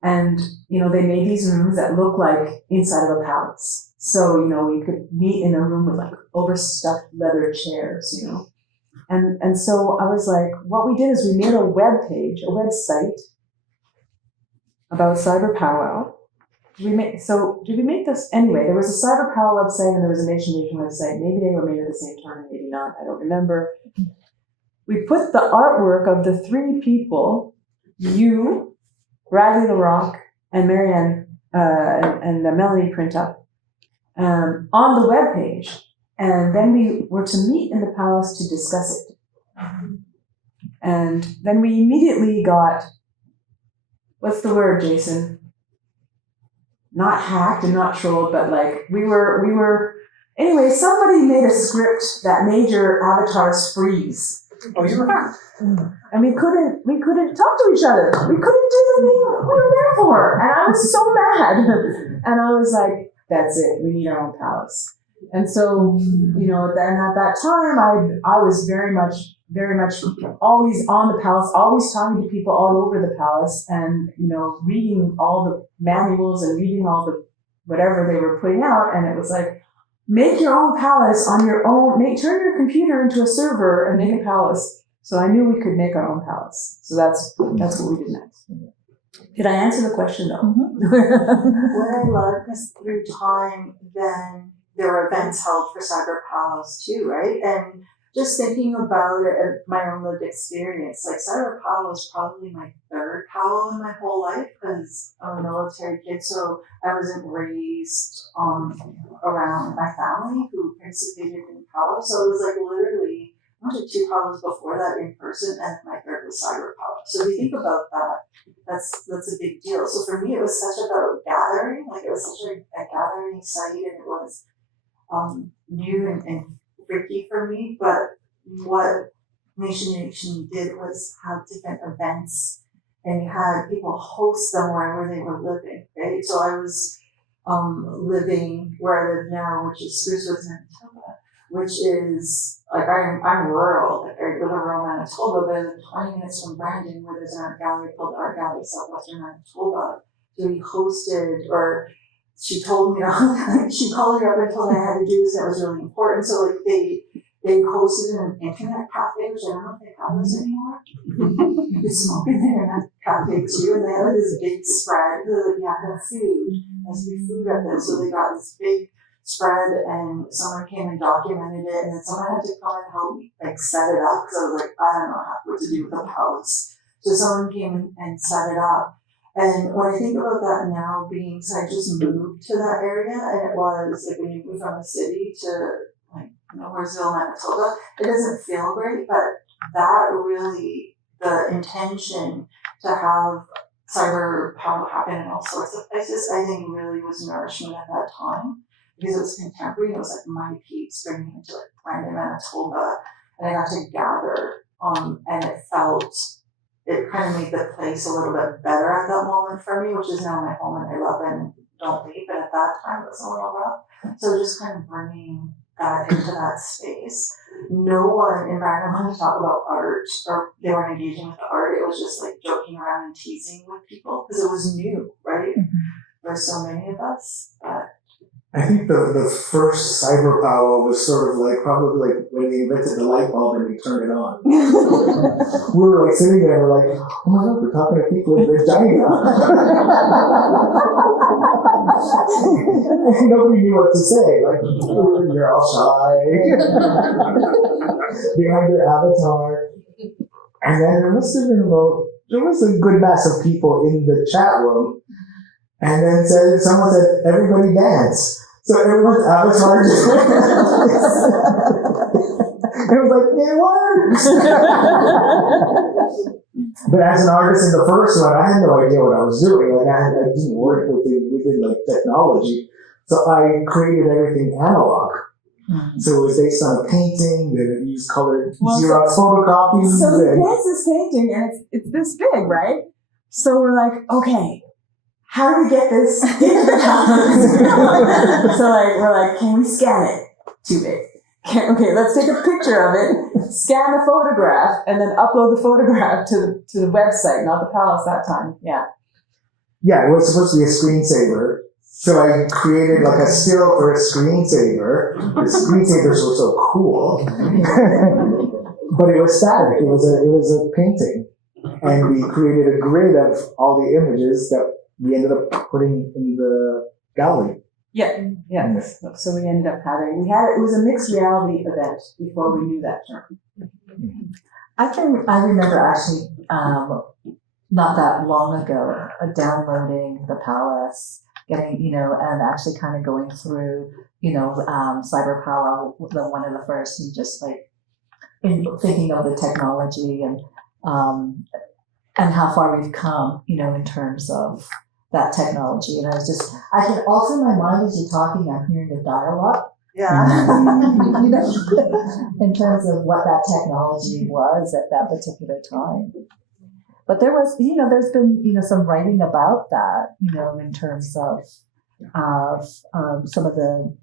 And, they made these rooms that look like inside of a palace. So, we could meet in a room with like overstuffed leather chairs, And so I was like, what we did is we made a website about Cyber Powwow. Did we make this? Anyway, there was a Cyber Powwow website and there was a Nation website. Maybe they were made at the same time, maybe not. I don't remember. We put the artwork of the 3 people, you, Bradley LaRock, and Marianne and Melanie Print Up on the webpage. And then we were to meet in the palace to discuss it. And then we immediately got, what's the word, Jason? Not hacked and not trolled, but like we were, anyway, somebody made a script that made your avatars freeze. Oh, you were? And we couldn't talk to each other. We couldn't do the thing we were there for. And I was so mad. And I was like, that's it. We need our own palace. And so, you know, then at that time, I was very much always on the palace, always talking to people all over the palace and, you know, reading all the manuals and reading all the whatever they were putting out. And it was like, make your own palace on your own, turn your computer into a server and make a palace. So I knew we could make our own palace. So that's what we did next. Did I answer the question though? What I love is through time, then there were events held for Cyber Palace too, right? And just thinking about it and my own lived experience, like Cyber Palace was probably my third powwow in my whole life because I'm a military kid, so I wasn't raised around my family who participated in powwow. So it was like literally I went to 2 powwows before that in person, and my third was Cyber Powwow. So if you think about that, that's a big deal. So for me, it was such about gathering, like it was such a gathering site, and it was new and tricky for me. But what Nation did was have different events, and you had people host them wherever they were living, right? So I was living where I live now, which is Spruce Woods, Manitoba, which is like I'm rural, like I live in rural Manitoba, but 20 minutes from Brandon, where there's an art gallery called the Art Gallery Southwestern Manitoba. So we hosted, or she told me, she called me up and told me I had to do this, and it was really important. So like they hosted an internet cafe, which I don't know if they have this anymore. You could smoke in the internet cafe too, and they had this big spread. Like, you have to have food. There has to be food at this. So they got this big spread, and someone came and documented it, and then someone had to come and help me like set it up, because I was like, I don't know what to do with the palace. So someone came and set it up. And when I think about that now, so I just moved to that area, and it was like when you move from the city to like Nowheresville, Manitoba, it doesn't feel great, but that really, the intention to have cyber powwow happen in all sorts of places, I think really was nourishment at that time, because it was contemporary. It was like my peeps bringing me to like Brandon, Manitoba, and I got to gather, and it kind of made the place a little bit better at that moment for me, which is now my home and I love it and don't leave, but at that time it was a little rough. So just kind of bringing that into that space. No one in Brandon wanted to talk about art, or they weren't engaging with the art. It was just like joking around and teasing with people, because it was new, right? For so many of us. I think the first cyber powwow was sort of like probably like when they invented the light bulb and they turned it on. We were like sitting there, we're like, oh my god, we're talking to people in vagina. And nobody knew what to say. Like, you're all shy behind your avatar. And then there was a good mass of people in the chat room. And then someone said, everybody dance. So everyone's avatar just went. It was like, it works! But as an artist in the first one, I had no idea what I was doing. Like I didn't work within like technology. So I created everything analog. So it was based on a painting that used colored Xerox photocopies. So he paints this painting, and it's this big, right? So we're like, okay, how do we get this into the house? So like, we're like, can we scan it? Too big. Okay, let's take a picture of it, scan the photograph, and then upload the photograph to the website, not the palace that time. Yeah. Yeah, it was supposed to be a screensaver. So I created like a still for a screensaver. The screensavers were so cool. But it was static. It was a painting. And we created a grid of all the images that we ended up putting in the gallery. Yeah. So we ended up it was a mixed reality event before we knew that term. I remember actually, not that long ago, downloading the palace, getting, and actually kind of going through, Cyber Powwow, one of the first, and just like thinking of the technology and how far we've come, in terms of that technology. And I can all through my mind as you're talking, I'm hearing the dial-up Yeah. You know, in terms of what that technology was at that particular time. But there was, there's been, some writing about that, in terms of some of the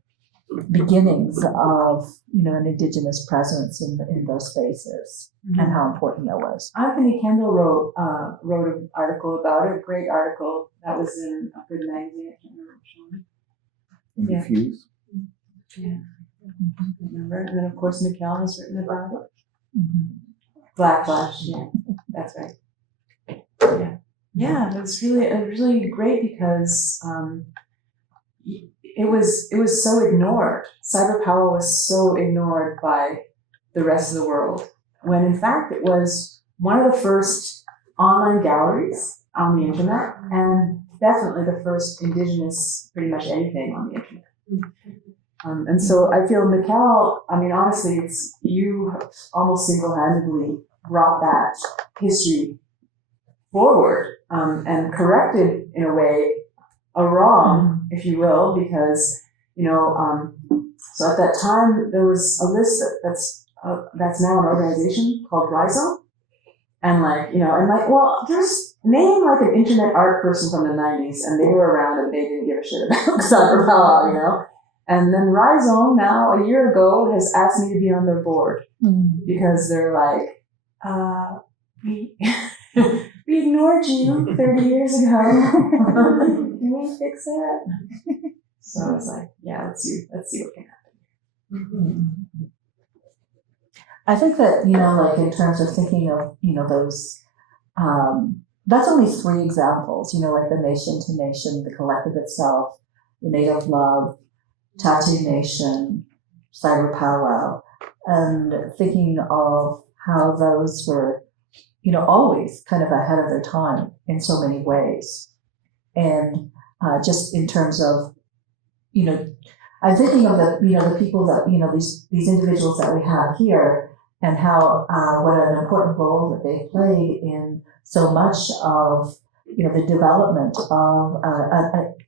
beginnings of, an Indigenous presence in those spaces and how important that was. Anthony Kendall wrote an article about it, a great article that was in a good magazine. I can't remember which one. Yeah. Fuse. Yeah, I can't remember. And then of course Mikhel has written about it. Mm-hmm. Black Flash, yeah, that's right. Yeah, it was really great because it was so ignored. Cyber power was so ignored by the rest of the world, when in fact it was one of the first online galleries on the internet, and definitely the first Indigenous pretty much anything on the internet. And so I feel, Michel, honestly, it's you almost single-handedly brought that history forward and corrected, in a way, a wrong, if you will, because, so at that time there was a list that's now an organization called Rhizome. And just name like an internet art person from the 90s, and they were around and they didn't give a shit about cyber power, And then Rhizome, now a year ago, has asked me to be on their board because they're like, we ignored you 30 years ago. Can we fix that? So I was like, yeah, let's see what can happen. I think that, in terms of thinking of, those, that's only 3 examples, like the nation to nation, the collective itself, the native love, Tattoo Nation, Cyber Powwow, and thinking of how those were, always kind of ahead of their time in so many ways. And just in terms of, I'm thinking of the people that, these individuals that we have here, and how, what an important role that they played in so much of, the development of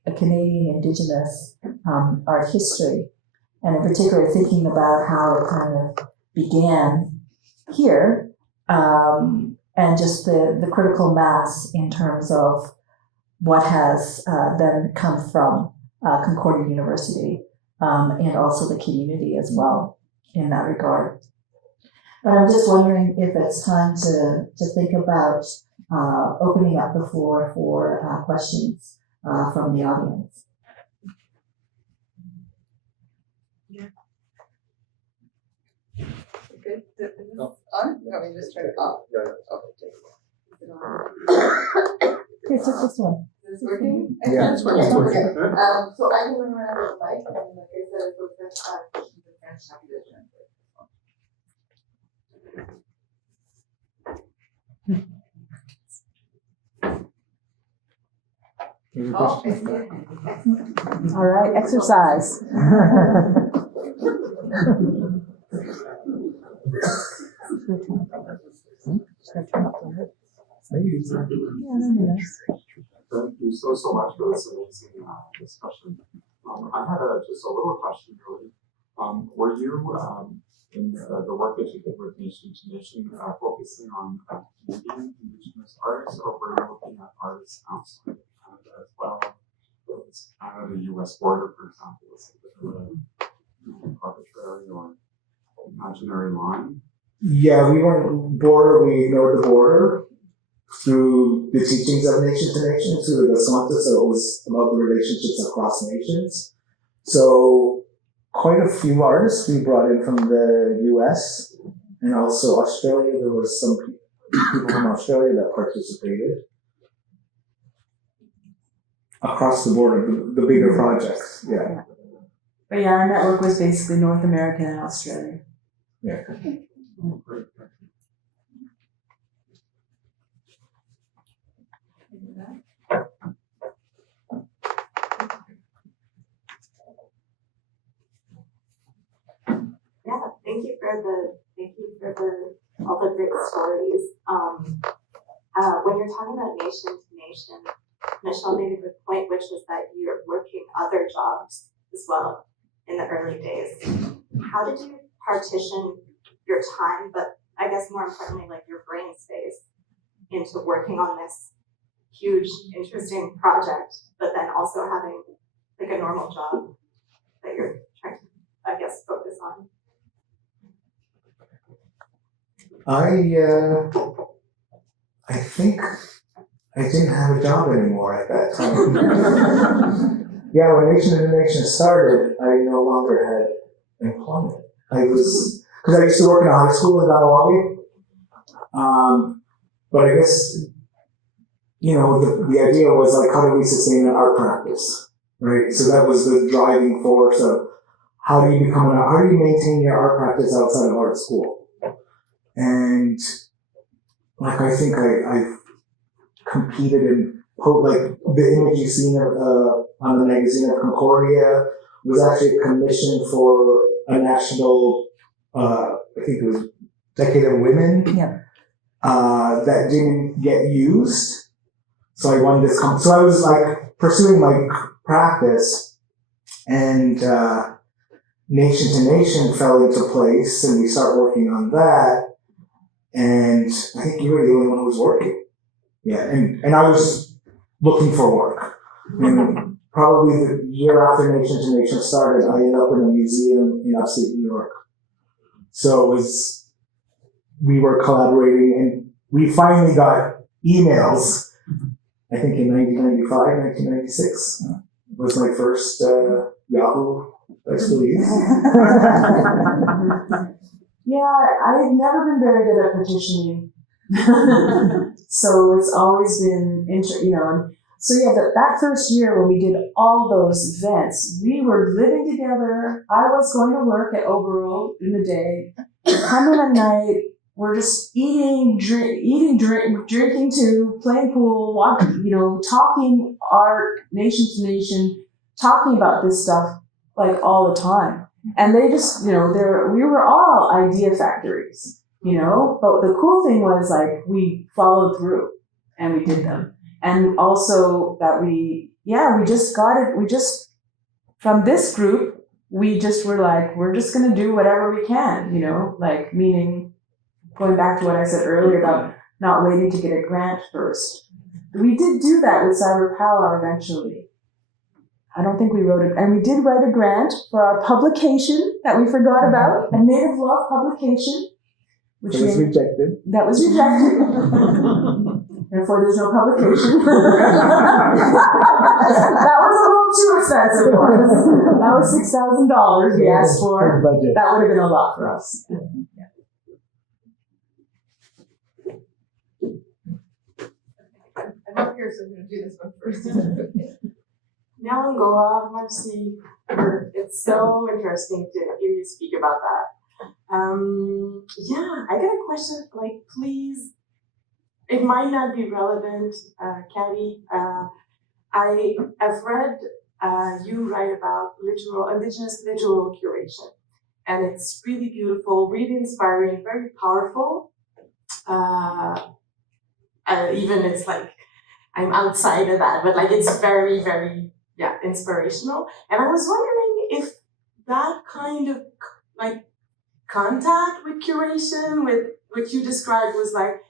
a Canadian Indigenous art history, and in particular thinking about how it kind of began here, and just the critical mass in terms of what has then come from Concordia University, and also the community as well in that regard. But I'm just wondering if it's time to think about opening up the floor for questions from the audience. Good. Is this on? No, we just turn it off. Okay, so this one. Is this working? Yeah, it's working. Okay. So I can run around the mic, and like I said, folks have questions in French, happy to translate. Oh, I see it. All right, exercise. Thank you so much for this amazing discussion. I had just a little question, really. Were you in the work that you did with Nation to Nation focusing on Canadian Indigenous artists, or were you looking at artists outside of Canada as well? Was Canada-US border, for example, was a bit of an arbitrary or imaginary line? Yeah, we weren't border, we ignored the border through the teachings of Nation to Nation, through the Santa, so it was about the relationships across nations. So quite a few artists we brought in from the US and also Australia. There was some people from Australia that participated across the board of the bigger projects. Yeah. But yeah, our network was basically North America and Australia. Yeah. Great. Yeah, thank you for all the great stories. When you're talking about nation to nation, Michelle made a good point, which was that you're working other jobs as well. in the early days. How did you partition your time, but I guess more importantly, like your brain space, into working on this huge, interesting project, but then also having like a normal job that you're trying to, I guess, focus on? I think I didn't have a job anymore at that time. Yeah, when Nation to Nation started, I no longer had employment. Because I used to work in a high school in Kahnawà. But I guess, the idea was like, how do we sustain an art practice, right? So that was the driving force of how do you maintain your art practice outside of art school? And like, I think I've competed in, like, the image you've seen on the magazine of Concordia was actually commissioned for a national, I think it was Decade of Women. Yeah. That didn't get used. So I won this so I was like pursuing my practice, and Nation to Nation fell into place, and we started working on that. And I think you were the only one who was working. Yeah, and I was looking for work. And probably the year after Nation to Nation started, I ended up in a museum in upstate New York. So we were collaborating, and we finally got emails, I think in 1995, 1996, was my first Yahoo experience. Yeah, I've never been very good at petitioning. So it's always been, so yeah, that first year when we did all those events, we were living together. I was going to work at Proulx in the day, coming at night. We're just eating, drinking too, playing pool, walking, talking art, nation to nation, talking about this stuff like all the time. And they just, we were all idea factories, but the cool thing was like we followed through and we did them. And also that we just got it. From this group, we just were like, we're just going to do whatever we can, like meaning, going back to what I said earlier about not waiting to get a grant first. We did do that with Cyber Power eventually. I don't think we wrote it, and we did write a grant for our publication that we forgot about, a Native Love publication. Which was rejected. That was rejected. Therefore, there's no publication. That was a little too expensive for us. That was $6,000 we asked for. That would have been a lot for us. I'm up here, so I'm going to do this one first. Kanien'kehá, Musée. It's so interesting to hear you speak about that. I got a question. Like, please, it might not be relevant, Cathy. I have read you write about Indigenous literal curation, and it's really beautiful, really inspiring, very powerful. Even it's like I'm outside of that, but like it's very, very inspirational. And I was wondering if that kind of like contact with curation, with what you described, was like,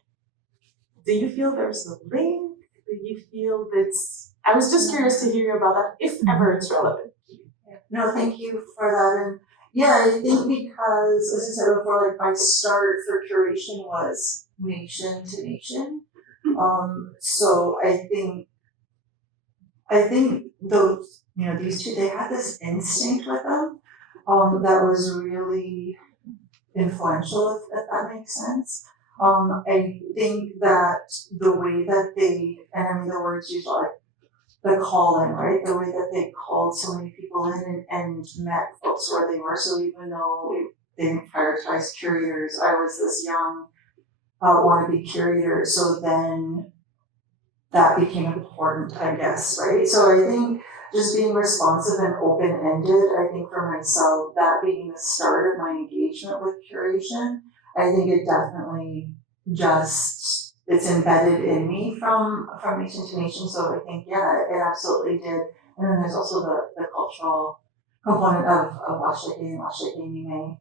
do you feel there's a link? Do you feel that's? I was just curious to hear about that, if ever it's relevant. No, thank you for that. And yeah, I think because, as I said before, like my start for curation was nation to nation. So I think those, these two, they had this instinct with them, that was really influential, if that makes sense. I think that the way that they, and I mean the words used, like the call in, right? The way that they called so many people in and met folks where they were. So even though they didn't prioritize curators, I was this young wannabe curator. So then that became important, I guess, right? So I think just being responsive and open-ended, I think for myself, that being the start of my engagement with curation, I think it definitely just, it's embedded in me from nation to nation. So I think, yeah, it absolutely did. And then there's also the cultural component of Washington and Washington.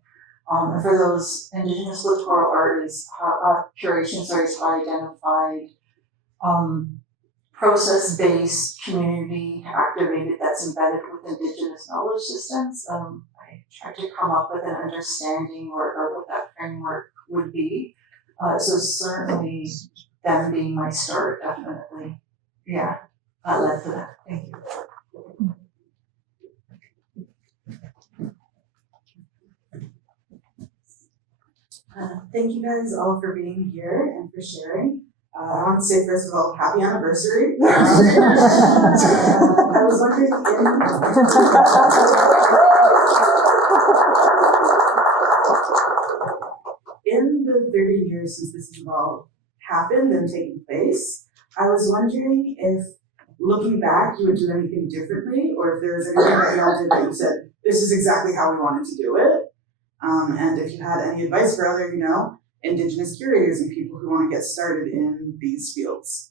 And for those Indigenous littoral artists, curation stories have identified process-based, community-activated that's embedded with Indigenous knowledge systems. I tried to come up with an understanding or what that framework would be. So certainly them being my start, definitely. Yeah, that led to that. Thank you. Thank you guys all for being here and for sharing. I want to say, first of all, happy anniversary. I was wondering in the 30 years since this has all happened and taken place, I was wondering if, looking back, you would do anything differently, or if there was anything that y'all did that you said, this is exactly how we wanted to do it. And if you had any advice for other, Indigenous curators and people who want to get started in these fields.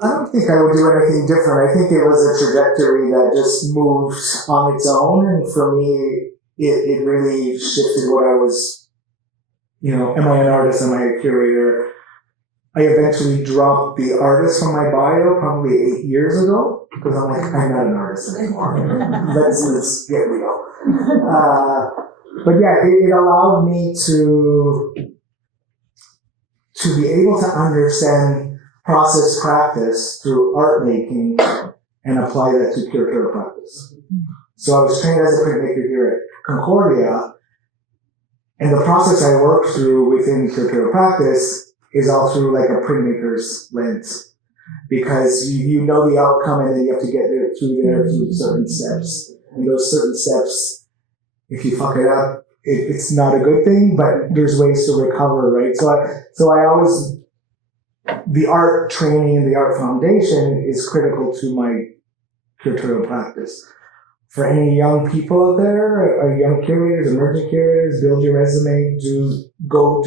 I don't think I would do anything different. I think it was a trajectory that just moved on its own, and for me, it really shifted what I was, am I an artist, am I a curator? I eventually dropped the artist from my bio probably 8 years ago, because I'm like, I'm not an artist anymore. let's get real. But yeah, it allowed me to be able to understand process practice through art making and apply that to curatorial practice. So I was trained as a printmaker here at Concordia, and the process I work through within curatorial practice is all through like a printmaker's lens, because you know the outcome and then you have to get there through certain steps. And those certain steps, if you fuck it up, it's not a good thing, but there's ways to recover, right? So I always, the art training and the art foundation is critical to my curatorial practice. For any young people out there, or young curators, emerging curators, build your resume, you can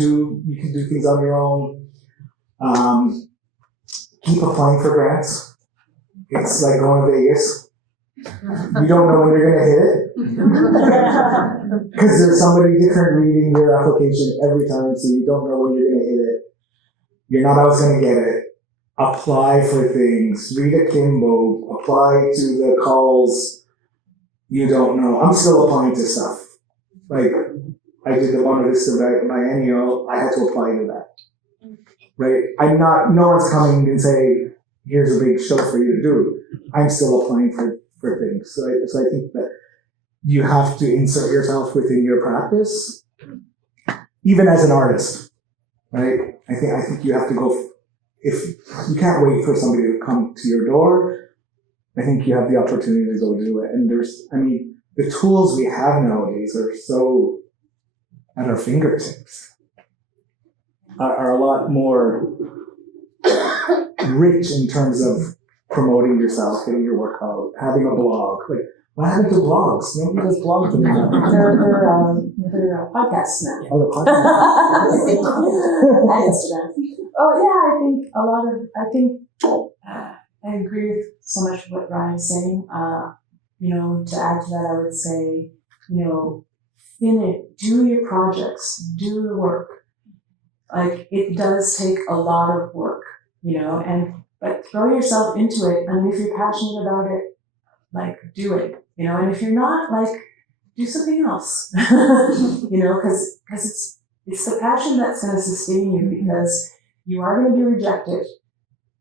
do things on your own. Keep applying for grants. It's like going to Vegas. You don't know when you're going to hit it. Because there's somebody different reading your application every time, so you don't know when you're going to hit it. You're not always going to get it. Apply for things. Read a Kimbo. Apply to the calls. You don't know. I'm still applying to stuff. Like, I did the Buena Vista biennial. I had to apply to that. Right? No one's coming and say, here's a big show for you to do. I'm still applying for things. So I think that you have to insert yourself within your practice, even as an artist, right? I think you have to go, if you can't wait for somebody to come to your door, I think you have the opportunity to go do it. And the tools we have nowadays are so at our fingertips, are a lot more rich in terms of promoting yourself, getting your work out, having a blog. Like, what happened to blogs? Nobody does blogs anymore. They're podcasts now. Oh, the podcasts. And Instagram. Oh yeah, I agree with so much of what Ryan is saying. To add to that, I would say, do your projects, do the work. Like, it does take a lot of work, but throw yourself into it. I mean, if you're passionate about it, like, do it, and if you're not, like, do something else, because it's the passion that's going to sustain you, because you are going to be rejected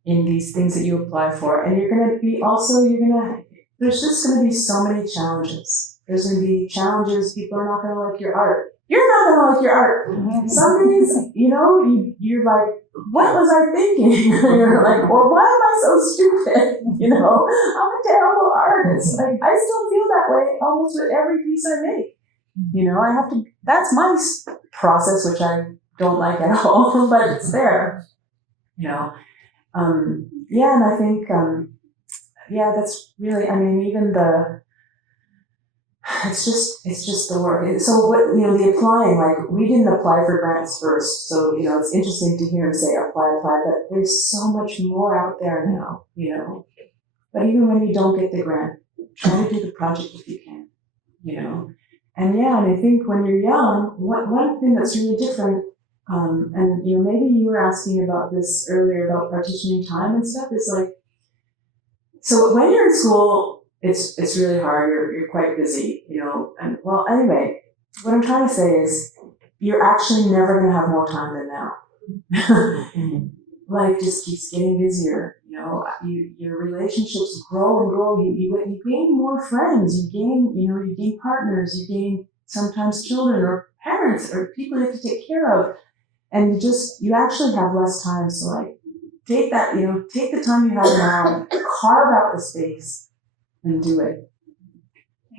in these things that you apply for, and there's just going to be so many challenges. There's going to be challenges. People are not going to like your art. You're not going to like your art. Some days, you're like, what was I thinking? You're like, or why am I so stupid? I'm a terrible artist. Like, I still feel that way almost with every piece I make. I have to, that's my process, which I don't like at all, but it's there. And I think, that's really, even it's just the work. So what, the applying, like, we didn't apply for grants first. So, it's interesting to hear him say apply, but there's so much more out there now, But even when you don't get the grant, try to do the project if you can, And and I think when you're young, one thing that's really different, and maybe you were asking about this earlier about partitioning time and stuff, is like, so when you're in school, it's really hard, you're quite busy, and well, anyway, what I'm trying to say is, you're actually never going to have more time than now. Life just keeps getting busier, your relationships grow and grow, you gain more friends, you gain partners, you gain sometimes children or parents or people you have to take care of, and you actually have less time, so like, take that, take the time you have now, carve out the space, and do it.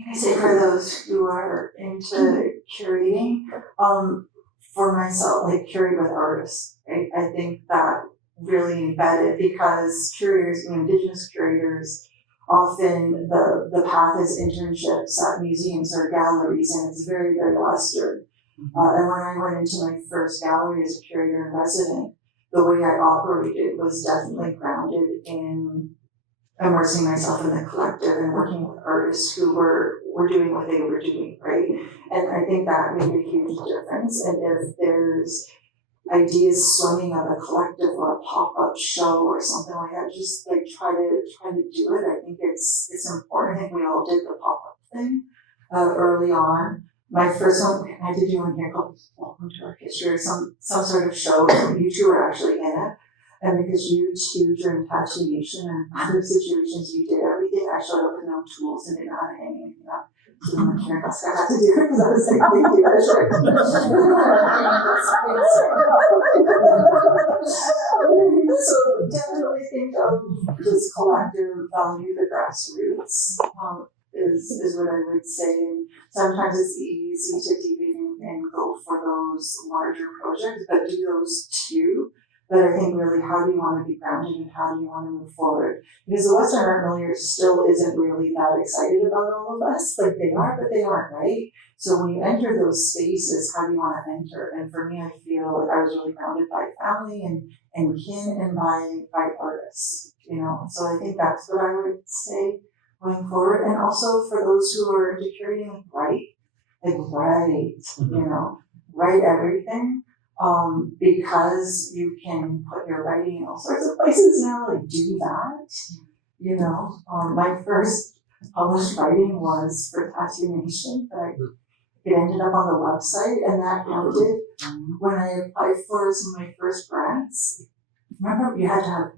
I say for those who are into curating, for myself, like curate with artists, right? I think that really embedded, because curators, Indigenous curators, often the path is internships at museums or galleries, and it's very, very Western. And when I went into my first gallery as a curator and resident, the way I operated was definitely grounded in immersing myself in the collective and working with artists who were doing what they were doing, right? And I think that made a huge difference. And if there's ideas swimming of a collective or a pop-up show or something like that, just like try to do it. I think it's important. I think we all did the pop-up thing early on. My first one, I did do one here called Welcome to Our History, or some sort of show. You two were actually in it. And because you huge your infatuation and other situations, you did everything. I showed up with no tools and didn't know how to hang anything up. So I'm like, here, I had to do it because I was like, thank you, that's right. So definitely think of this collective value, the grassroots, is what I would say. And sometimes it's easy to deviate and go for those larger projects, but do those too. But I think really, how do you want to be grounded and how do you want to move forward? Because the Western art milieu still isn't really that excited about all of us. Like they are, but they aren't, right? So when you enter those spaces, how do you want to enter? And for me, I feel like I was really grounded by family and kin and by artists, So I think that's what I would say going forward. And also for those who are into curating, write, write everything. Because you can put your writing in all sorts of places now, like do that, my first published writing was for Tattoo Nation, but it ended up on the website, and that counted. When I applied for some of my first grants, remember you had to have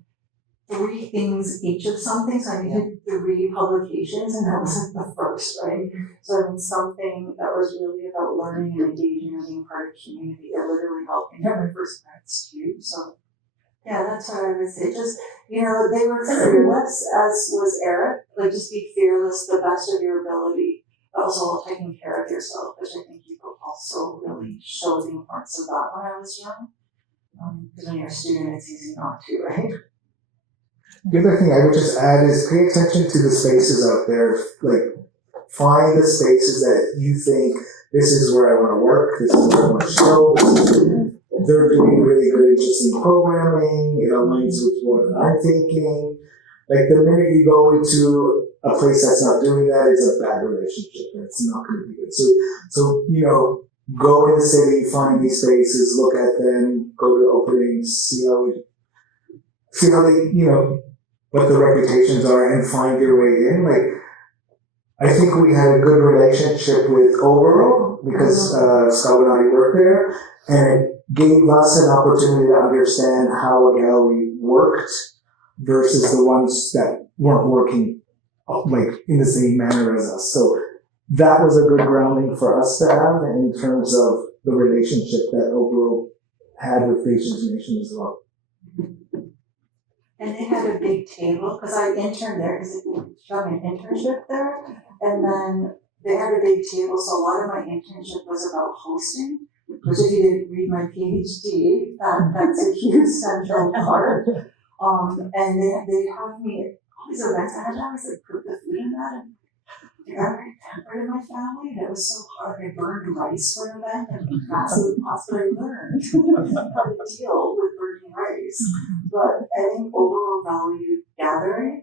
3 things each of something, so I needed 3 publications, and that was like the first, right? So something that was really about learning and engaging and being part of community, it literally helped me get my first grants too. So yeah, that's what I would say. Just, they were fearless, as was Eric, like just be fearless, the best of your ability, but also taking care of yourself, which I think you also really showed the importance of that when I was young. Because when you're a student, it's easy not to, right? The other thing I would just add is pay attention to the spaces out there. Like, find the spaces that you think, this is where I want to work, this is where I want to show, they're doing really good, interesting programming, it aligns with what I'm thinking. Like, the minute you go into a place that's not doing that, it's a bad relationship, and it's not going to be good. So go in the city, find these spaces, look at them, go to openings, see how they, what the reputations are, and find your way in. Like, I think we had a good relationship with Overall because Skawennati worked there, and it gave us an opportunity to understand how a gallery worked versus the ones that weren't working like in the same manner as us. So that was a good grounding for us to have in terms of the relationship that Overall had with Nations Nation as well. And they had a big table, because I interned there, because they showed me an internship there, and then they had a big table, so a lot of my internship was about hosting, which if you didn't read my PhD, that's a huge central part. And they have me at all these events. I had to always cook the food in that, and every part of my family, and it was so hard. I burned rice for an event, and that's what I learned how to deal with burning rice. But I think overall valued gathering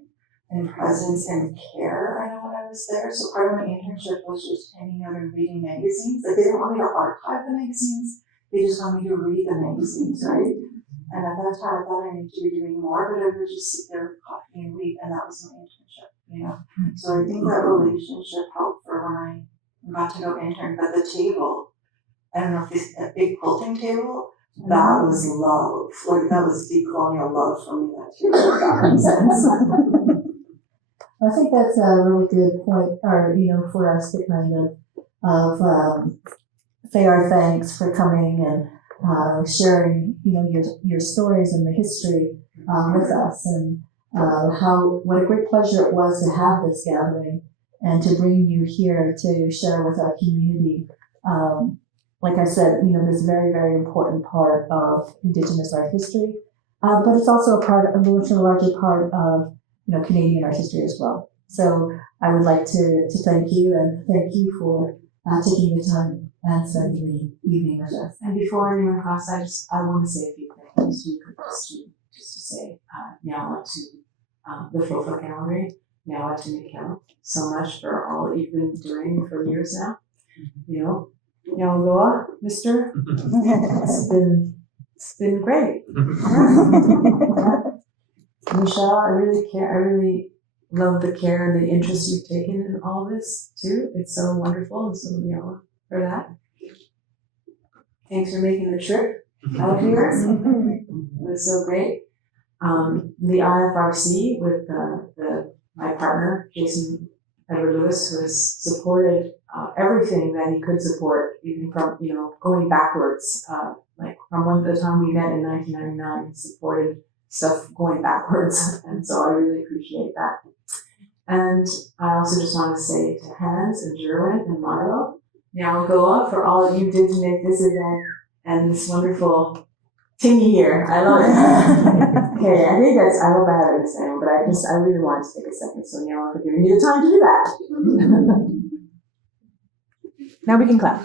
and presence and care, I know what I was was there, so part of my internship was just hanging out and reading magazines. Like, they didn't want me to archive the magazines, they just wanted me to read the magazines, right? And at that time, I thought I needed to be doing more, but I would just sit there with coffee and read, and that was my internship, you know? So I think that relationship helped for when I got to go intern. But the table, I don't know if this, a big quilting table, that was love. Like, that was decolonial love for me, that table, if that makes sense. I think that's a really good point, or, you know, for us to kind of say our thanks for coming and sharing, you know, your stories and the history with us, and what a great pleasure it was to have this gathering and to bring you here to share with our community. Like I said, you know, this very, very important part of Indigenous art history, but it's also a much larger part of, you know, Canadian art history as well. So I would like to thank you, and thank you for taking the time and spending the evening with us. And before anyone comes, I want to say a few things. You could just to say Kanien'kehá to the FOFA gallery, Kanien'kehá to Mikhel, so much for all that you've been doing for years now. You know, Kanien'kehá, Mister. It's been great. Michel, I really love the care and the interest you've taken in all of this too. It's so wonderful, and so Kanien'kehá for that. Thanks for making the trip out here. It was so great. The IFRC with my partner, Jason Edward Lewis, who has supported everything that he could support, even from, you know, going backwards, like from the time we met in 1999, he supported stuff going backwards, and so I really appreciate that. And I also just want to say to Hans and Jerwin and Milo, Kanien'kehá, for all that you did to make this event and this wonderful tingy here. I love it. Okay, I hope I have it understanding, but I really wanted to take a second, so Kanien'kehá for giving me the time to do that. Now we can clap.